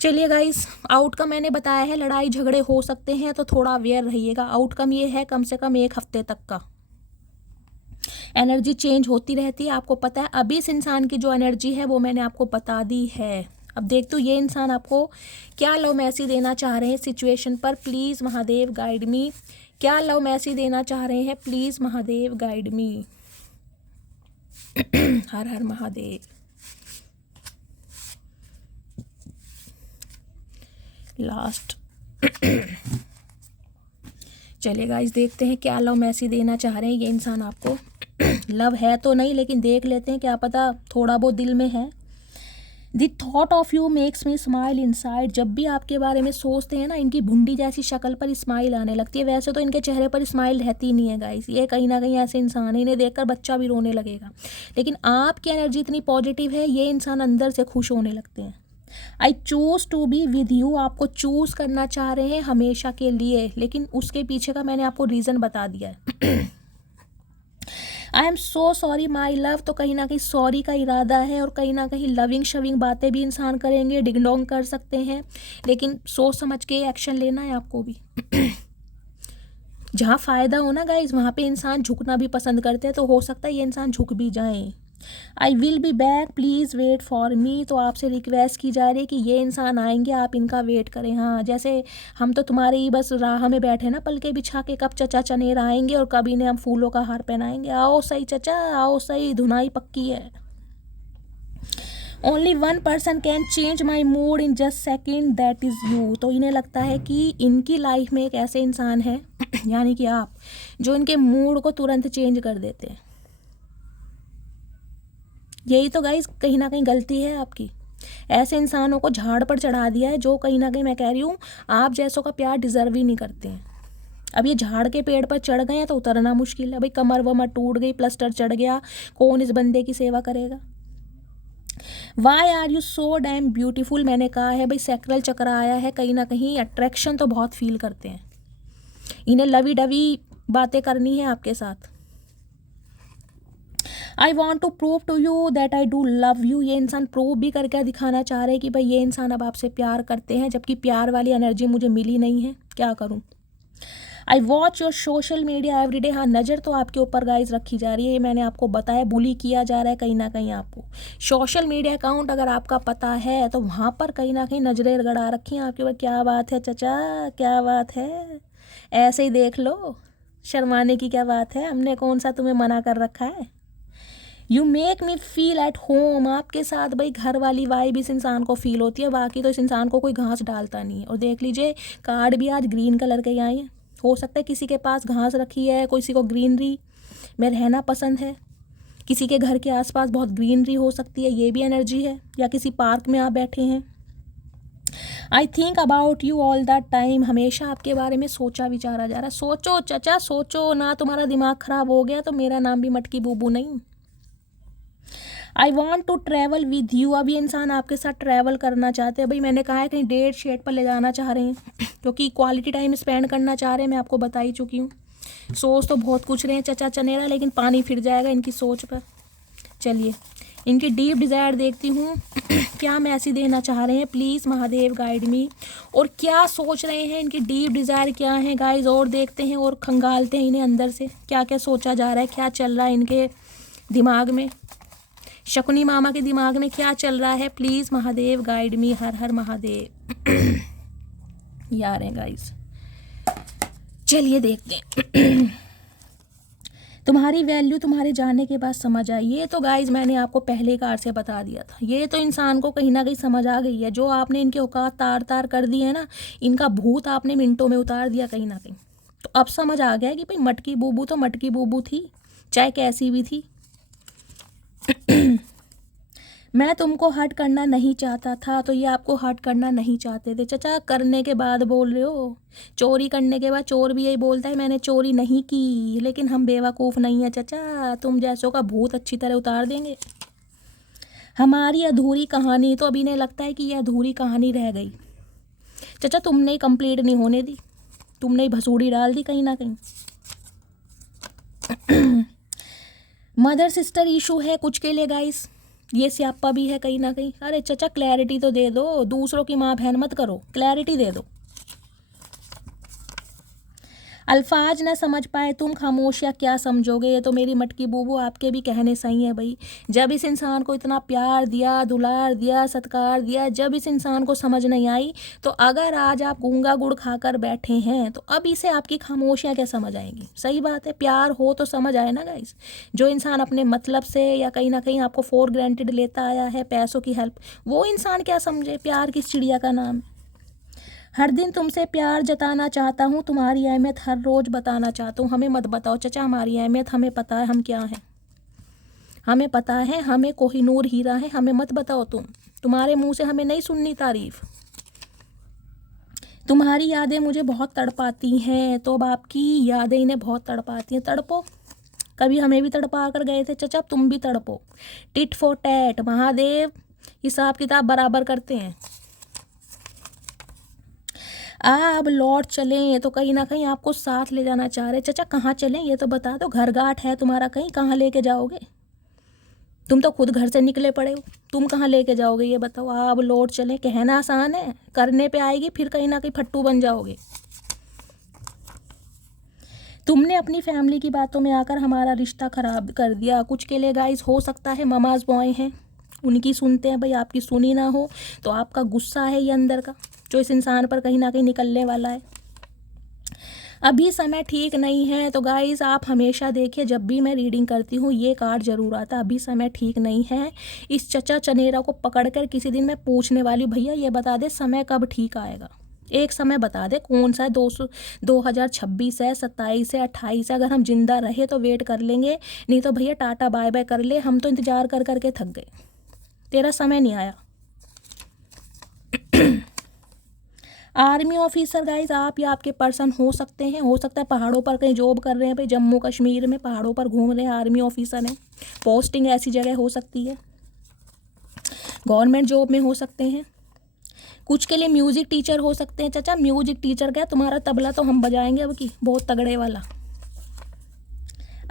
चलिए गाइस, आउटकम मैंने बताया है, लड़ाई झगड़े हो सकते हैं तो थोड़ा अवेयर रहिएगा। आउटकम ये है कम से कम 1 हफ्ते तक का। एनर्जी चेंज होती रहती है, आपको पता है। अभी इस इंसान की जो एनर्जी है वो मैंने आपको बता दी है। अब देखते हो ये इंसान आपको क्या लव मैसेज देना चाह रहे हैं सिचुएशन पर। Please Mahadev guide me. क्या लव मैसेज देना चाह रहे हैं, प्लीज़ महादेव गाइड मी। हर हर महादेव। लास्ट। चलिए गाइस, देखते हैं क्या लव मैसेज देना चाह रहे हैं ये इंसान आपको। लव है तो नहीं, लेकिन देख लेते हैं, क्या पता थोड़ा बहुत दिल में है। The thought of you makes me smile inside. जब भी आपके बारे में सोचते हैं ना, इनकी भुंडी जैसी शक्ल पर स्माइल आने लगती है। वैसे तो इनके चेहरे पर स्माइल रहती नहीं है गाइस, ये कहीं ना कहीं ऐसे इंसान है, इन्हें देखकर बच्चा भी रोने लगेगा। लेकिन आपकी एनर्जी इतनी पॉजिटिव है, ये इंसान अंदर से खुश होने लगते हैं। I choose to be with you. आपको चूज़ करना चाह रहे हैं हमेशा के लिए, लेकिन उसके पीछे का मैंने आपको रीज़न बता दिया है। I am so sorry my love. तो कहीं ना कहीं सॉरी का इरादा है, और कहीं ना कहीं लविंग शविंग बातें भी इंसान करेंगे, डिंगडोंग कर सकते हैं, लेकिन सोच समझ के एक्शन लेना है आपको भी। जहाँ फ़ायदा हो ना गाइज, वहाँ पे इंसान झुकना भी पसंद करते हैं, तो हो सकता है ये इंसान झुक भी जाएं। I will be back, please wait for me. तो आपसे रिक्वेस्ट की जा रही है कि ये इंसान आएंगे, आप इनका वेट करें। हाँ, जैसे हम तो तुम्हारी ही बस राह में बैठे ना, पल के बिछा के, कब चचा चनेर आएंगे और कब इन्हें हम फूलों का हार पहनाएंगे। आओ सही चचा, आओ सही, धुनाई पक्की है। Only 1 person can change my mood in just second, that is you. तो इन्हें लगता है कि इनकी लाइफ में एक ऐसे इंसान है यानी कि आप, जो इनके मूड को तुरंत चेंज कर देते हैं। यही तो गाइस कहीं ना कहीं गलती है आपकी। ऐसे इंसानों को झाड़ पर चढ़ा दिया है, जो कहीं ना कहीं मैं कह रही हूँ आप जैसों का प्यार डिजर्व ही नहीं करते हैं। अब ये झाड़ के पेड़ पर चढ़ गए हैं तो उतरना मुश्किल है भाई। कमर वमर टूट गई, प्लास्टर चढ़ गया, कौन इस बंदे की सेवा करेगा। Why are you so damn beautiful. मैंने कहा है भाई, सैक्रल चक्र आया है, कहीं ना कहीं अट्रैक्शन तो बहुत फील करते हैं। इन्हें लवी डवी बातें करनी है आपके साथ। I want to prove to you that I do love you. ये इंसान प्रूव भी करके दिखाना चाह रहे हैं कि भाई ये इंसान अब आपसे प्यार करते हैं, जबकि प्यार वाली एनर्जी मुझे मिली नहीं है, क्या करूं। I watch your social media every day. हाँ, नज़र तो आपके ऊपर गाइज रखी जा रही है, ये मैंने आपको बताया। बुली किया जा रहा है कहीं ना कहीं आपको। सोशल मीडिया अकाउंट अगर आपका पता है तो वहाँ पर कहीं ना कहीं नजरें गड़ा रखी हैं आपके ऊपर। क्या बात है चचा, क्या बात है, ऐसे ही देख लो, शर्माने की क्या बात है, हमने कौन सा तुम्हें मना कर रखा है। You make me feel at home. आपके साथ भाई घर वाली वाइब इस इंसान को फील होती है, बाकी तो इस इंसान को कोई घास डालता नहीं है। और देख लीजिए, कार्ड भी आज ग्रीन कलर के आए हैं। हो सकता है किसी के पास घास रखी है, किसी को ग्रीनरी में रहना पसंद है, किसी के घर के आसपास बहुत ग्रीनरी हो सकती है, ये भी एनर्जी है, या किसी पार्क में आप बैठे हैं। I think about you all that time. हमेशा आपके बारे में सोचा विचारा जा रहा है। सोचो चचा सोचो ना, तुम्हारा दिमाग खराब हो गया तो मेरा नाम भी मटकी बूबू नहीं। I want to travel with you. अब ये इंसान आपके साथ ट्रैवल करना चाहते हैं भाई। मैंने कहा है कहीं डेट शेट पर ले जाना चाह रहे हैं, क्योंकि क्वालिटी टाइम स्पेंड करना चाह रहे हैं, मैं आपको बता ही चुकी हूँ। सोच तो बहुत कुछ रहे हैं चचा चनेरा, लेकिन पानी फिर जाएगा इनकी सोच पर। चलिए इनकी डीप डिज़ायर देखती हूँ क्या मैसेज देना चाह रहे हैं, प्लीज़ महादेव गाइड मी। और क्या सोच रहे हैं, इनकी डीप डिज़ायर क्या है गाइज, और देखते हैं और खंगालते हैं इन्हें अंदर से, क्या क्या सोचा जा रहा है, क्या चल रहा है इनके दिमाग में, शकुनी मामा के दिमाग में क्या चल रहा है। Please Mahadev guide me. हर हर महादेव। यार हैं गाइस, चलिए देखते हैं। तुम्हारी वैल्यू तुम्हारे जाने के बाद समझ आई। ये तो गाइज मैंने आपको पहले कार से बता दिया था। ये तो इंसान को कहीं ना कहीं समझ आ गई है, जो आपने इनके औकात तार तार कर दी है ना, इनका भूत आपने मिनटों में उतार दिया कहीं ना कहीं। तो अब समझ आ गया कि भाई मटकी बूबू तो मटकी बूबू थी, चाहे कैसी भी थी। मैं तुमको हर्ट करना नहीं चाहता था, तो ये आपको हर्ट करना नहीं चाहते थे। चचा करने के बाद बोल रहे हो, चोरी करने के बाद चोर भी यही बोलता है मैंने चोरी नहीं की। लेकिन हम बेवकूफ़ नहीं है चचा, तुम जैसों का भूत अच्छी तरह उतार देंगे। हमारी अधूरी कहानी, तो अभी नहीं लगता है कि ये अधूरी कहानी रह गई। चचा तुमने ही कंप्लीट नहीं होने दी, तुमने ही भसूड़ी डाल दी कहीं ना कहीं। मदर सिस्टर इशू है कुछ के लिए गाइस, ये स्यापा भी है कहीं ना कहीं। अरे चचा क्लैरिटी तो दे दो, दूसरों की माँ बहन मत करो, क्लैरिटी दे दो। अल्फाज न समझ पाए तुम खामोशियाँ क्या समझोगे। ये तो मेरी मटकी बूबू आपके भी कहने सही है भाई। जब इस इंसान को इतना प्यार दिया, दुलार दिया, सत्कार दिया, जब इस इंसान को समझ नहीं आई, तो अगर आज आप गूंगा गुड़ खाकर बैठे हैं तो अब इसे आपकी खामोशियाँ क्या समझ आएंगी। सही बात है, प्यार हो तो समझ आए ना गाइस। जो इंसान अपने मतलब से या कहीं ना कहीं आपको फॉर ग्रांटेड लेता आया है, पैसों की हेल्प, वो इंसान क्या समझे प्यार किस चिड़िया का नाम है। हर दिन तुमसे प्यार जताना चाहता हूँ, तुम्हारी अहमियत हर रोज़ बताना चाहता हूँ। हमें मत बताओ चचा हमारी अहमियत, हमें पता है हम क्या हैं, हमें पता है हमें कोहिनूर हीरा है, हमें मत बताओ तुम्हारे मुंह से हमें नहीं सुननी तारीफ। तुम्हारी यादें मुझे बहुत तड़पाती हैं, तो अब आपकी यादें इन्हें बहुत तड़पाती हैं। तड़पो, कभी हमें भी तड़पा कर गए थे चचा, तुम भी तड़पो। टिट फॉर टैट, महादेव हिसाब किताब बराबर करते हैं। अब लौट चलें तो कहीं ना कहीं आपको साथ ले जाना चाह रहे। चचा कहाँ चलें ये तो बता दो, घर गांठ है तुम्हारा कहीं, कहाँ लेके जाओगे। तुम तो खुद घर से निकले पड़े हो, तुम कहाँ लेके जाओगे ये बताओ। अब लौट चलें कहना आसान है, करने पे आएगी फिर कहीं ना कहीं फट्टू बन जाओगे। तुमने अपनी फैमिली की बातों में आकर हमारा रिश्ता खराब कर दिया। कुछ के लिए गाइस हो सकता है ममाज बॉय हैं, उनकी सुनते हैं भाई, आपकी सुनी ना हो तो आपका गुस्सा है ये अंदर का, जो इस इंसान पर कहीं ना कहीं निकलने वाला है। अभी समय ठीक नहीं है तो गाइस आप हमेशा देखिए, जब भी मैं रीडिंग करती हूँ ये कार्ड जरूर आता, अभी समय ठीक नहीं है। इस चचा चनेरा को पकड़कर किसी दिन मैं पूछने वाली हूँ, भैया ये बता दे समय कब ठीक आएगा, एक समय बता दे कौन सा है। 2026 है, 27 है, 28 है। अगर हम जिंदा रहे तो वेट कर लेंगे, नहीं तो भैया टाटा बाय बाय कर ले, हम तो इंतजार कर करके थक गए, तेरा समय नहीं आया। आर्मी ऑफिसर गाइज आप या आपके पर्सन हो सकते हैं, हो सकता है पहाड़ों पर कहीं जॉब कर रहे हैं भाई, जम्मू कश्मीर में पहाड़ों पर घूम रहे हैं, आर्मी ऑफिसर हैं, पोस्टिंग ऐसी जगह हो सकती है, गवर्नमेंट जॉब में हो सकते हैं। कुछ के लिए म्यूजिक टीचर हो सकते हैं। चाचा म्यूजिक टीचर क्या, तुम्हारा तबला तो हम बजाएंगे अब की, बहुत तगड़े वाला।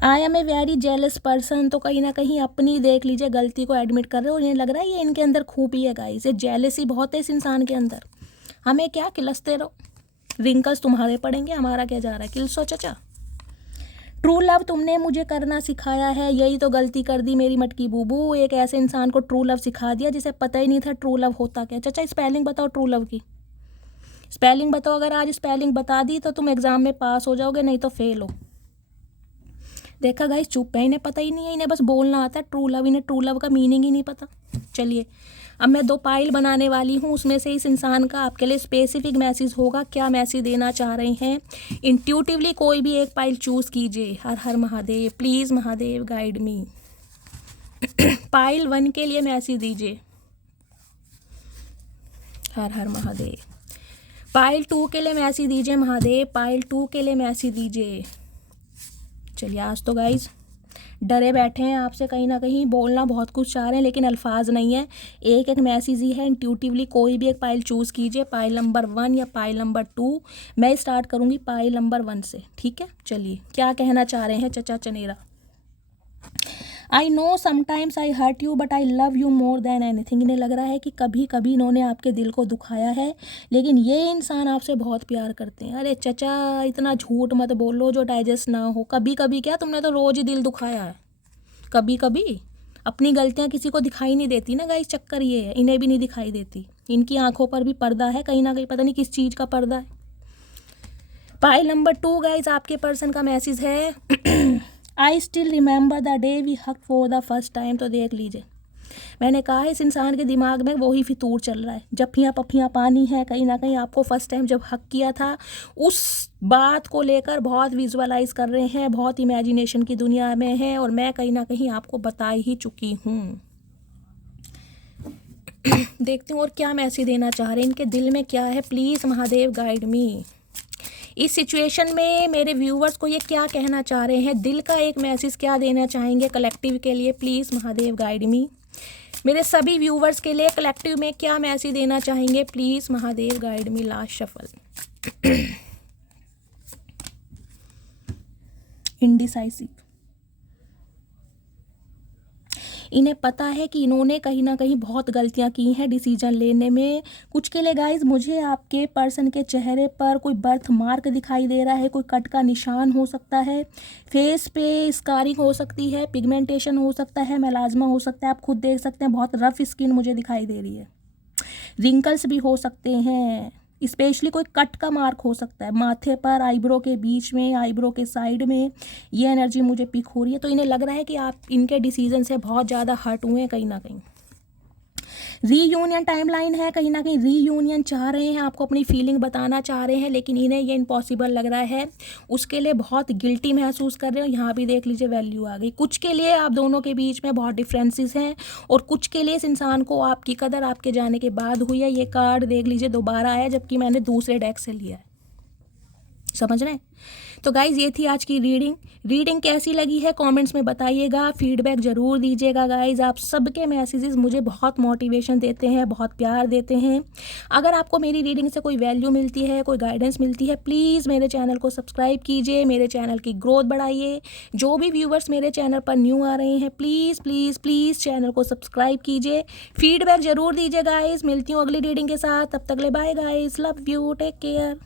I am a very jealous person, तो कहीं ना कहीं अपनी देख लीजिए गलती को एडमिट कर रहे हो, इन्हें लग रहा है ये इनके अंदर खूबी है गाइस, ये जेलसी बहुत है इस इंसान के अंदर। हमें क्या किलसते रहो, रिंकल्स तुम्हारे पड़ेंगे, हमारा क्या जा रहा है, किलसो चचा। ट्रू लव तुमने मुझे करना सिखाया है, यही तो गलती कर दी मेरी मटकी बूबू, एक ऐसे इंसान को ट्रू लव सिखा दिया जिसे पता ही नहीं था ट्रू लव होता क्या। चाचा स्पेलिंग बताओ ट्रू लव की, स्पेलिंग बताओ। अगर आज स्पेलिंग बता दी तो तुम एग्जाम में पास हो जाओगे, नहीं तो फेल हो। देखा गाइस चुप है, इन्हें पता ही नहीं है, इन्हें बस बोलना आता है ट्रू लव, इन्हें ट्रू लव का मीनिंग ही नहीं पता। चलिए अब मैं 2 पाइल बनाने वाली हूँ, उसमें से इस इंसान का आपके लिए स्पेसिफिक मैसेज होगा, क्या मैसेज देना चाह रहे हैं। इंट्यूटिवली कोई भी एक पाइल चूज कीजिए। हर हर Mahadev, please Mahadev guide me. Pile 1 के लिए मैसेज दीजिए, हर हर महादेव। पाइल 2 के लिए मैसेज दीजिए महादेव, पाइल 2 के लिए मैसेज दीजिए। चलिए आज तो गाइज डरे बैठे हैं आपसे, कहीं ना कहीं बोलना बहुत कुछ चाह रहे हैं लेकिन अल्फाज नहीं है, एक एक मैसेज ही है। इंट्यूटिवली कोई भी एक पाइल चूज़ कीजिए, पाइल नंबर 1 या पाइल नंबर 2। मैं स्टार्ट करूँगी पाइल नंबर 1 से, ठीक है। चलिए क्या कहना चाह रहे हैं चचा चनेरा। I know sometimes I hurt you but I love you more than anything. इन्हें लग रहा है कि कभी कभी इन्होंने आपके दिल को दुखाया है, लेकिन ये इंसान आपसे बहुत प्यार करते हैं। अरे चचा इतना झूठ मत बोलो जो डाइजेस्ट ना हो। कभी कभी क्या, तुमने तो रोज़ ही दिल दुखाया है। कभी कभी अपनी गलतियाँ किसी को दिखाई नहीं देती ना गाइस, चक्कर ये है, इन्हें भी नहीं दिखाई देती, इनकी आंखों पर भी पर्दा है कहीं ना कहीं, पता नहीं किस चीज़ का पर्दा है। पाइल नंबर 2 गाइस आपके पर्सन का मैसेज है, I still remember the day we hug for the first time. तो देख लीजिए, मैंने कहा है इस इंसान के दिमाग में वही फितूर चल रहा है, जफ्फियाँ पफ्फियाँ पानी है, कहीं ना कहीं आपको फर्स्ट टाइम जब हक किया था उस बात को लेकर बहुत विजुअलाइज कर रहे हैं, बहुत इमेजिनेशन की दुनिया में है, और मैं कहीं ना कहीं आपको बता ही चुकी हूँ। देखती हूँ और क्या मैसेज देना चाह रहे हैं, इनके दिल में क्या है, प्लीज़ महादेव गाइड मी। इस सिचुएशन में मेरे व्यूवर्स को ये क्या कहना चाह रहे हैं, दिल का एक मैसेज क्या देना चाहेंगे कलेक्टिव के लिए, प्लीज़ महादेव गाइड मी। मेरे सभी व्यूवर्स के लिए कलेक्टिव में क्या मैसेज देना चाहेंगे, please Mahadev guide me. Last shuffle. Indecisive. इन्हें पता है कि इन्होंने कहीं ना कहीं बहुत गलतियां की हैं डिसीजन लेने में। कुछ के लिए गाइज मुझे आपके पर्सन के चेहरे पर कोई बर्थ मार्क दिखाई दे रहा है, कोई कट का निशान हो सकता है, फेस पे स्कारिंग हो सकती है, पिगमेंटेशन हो सकता है, मेलाज्मा हो सकता है, आप खुद देख सकते हैं बहुत रफ स्किन मुझे दिखाई दे रही है, रिंकल्स भी हो सकते हैं, स्पेशली कोई कट का मार्क हो सकता है माथे पर, आईब्रो के बीच में, आईब्रो के साइड में, ये एनर्जी मुझे पिक हो रही है। तो इन्हें लग रहा है कि आप इनके डिसीजन से बहुत ज़्यादा हर्ट हुए हैं कहीं ना कहीं। रीयूनियन टाइमलाइन है, कहीं ना कहीं रीयूनियन चाह रहे हैं, आपको अपनी फीलिंग बताना चाह रहे हैं, लेकिन इन्हें ये इम्पॉसिबल लग रहा है, उसके लिए बहुत गिल्टी महसूस कर रहे हो। यहाँ भी देख लीजिए वैल्यू आ गई। कुछ के लिए आप दोनों के बीच में बहुत डिफरेंसेस हैं और कुछ के लिए इस इंसान को आपकी कदर आपके जाने के बाद हुई है। ये कार्ड देख लीजिए दोबारा आया, जबकि मैंने दूसरे डेक से लिया है, समझ रहे हैं। तो गाइज़ ये थी आज की रीडिंग कैसी लगी है कमेंट्स में बताइएगा, फीडबैक ज़रूर दीजिएगा गाइज़। आप सबके मैसेजेस मुझे बहुत मोटिवेशन देते हैं, बहुत प्यार देते हैं। अगर आपको मेरी रीडिंग से कोई वैल्यू मिलती है, कोई गाइडेंस मिलती है, प्लीज़ मेरे चैनल को सब्सक्राइब कीजिए, मेरे चैनल की ग्रोथ बढ़ाइए। जो भी व्यूवर्स मेरे चैनल पर न्यू आ रहे हैं, प्लीज़ प्लीज़ प्लीज़ चैनल को सब्सक्राइब कीजिए, फीडबैक ज़रूर दीजिए गाइज़। मिलती हूँ अगली रीडिंग के साथ, तब तक ले bye guys, love you, take care.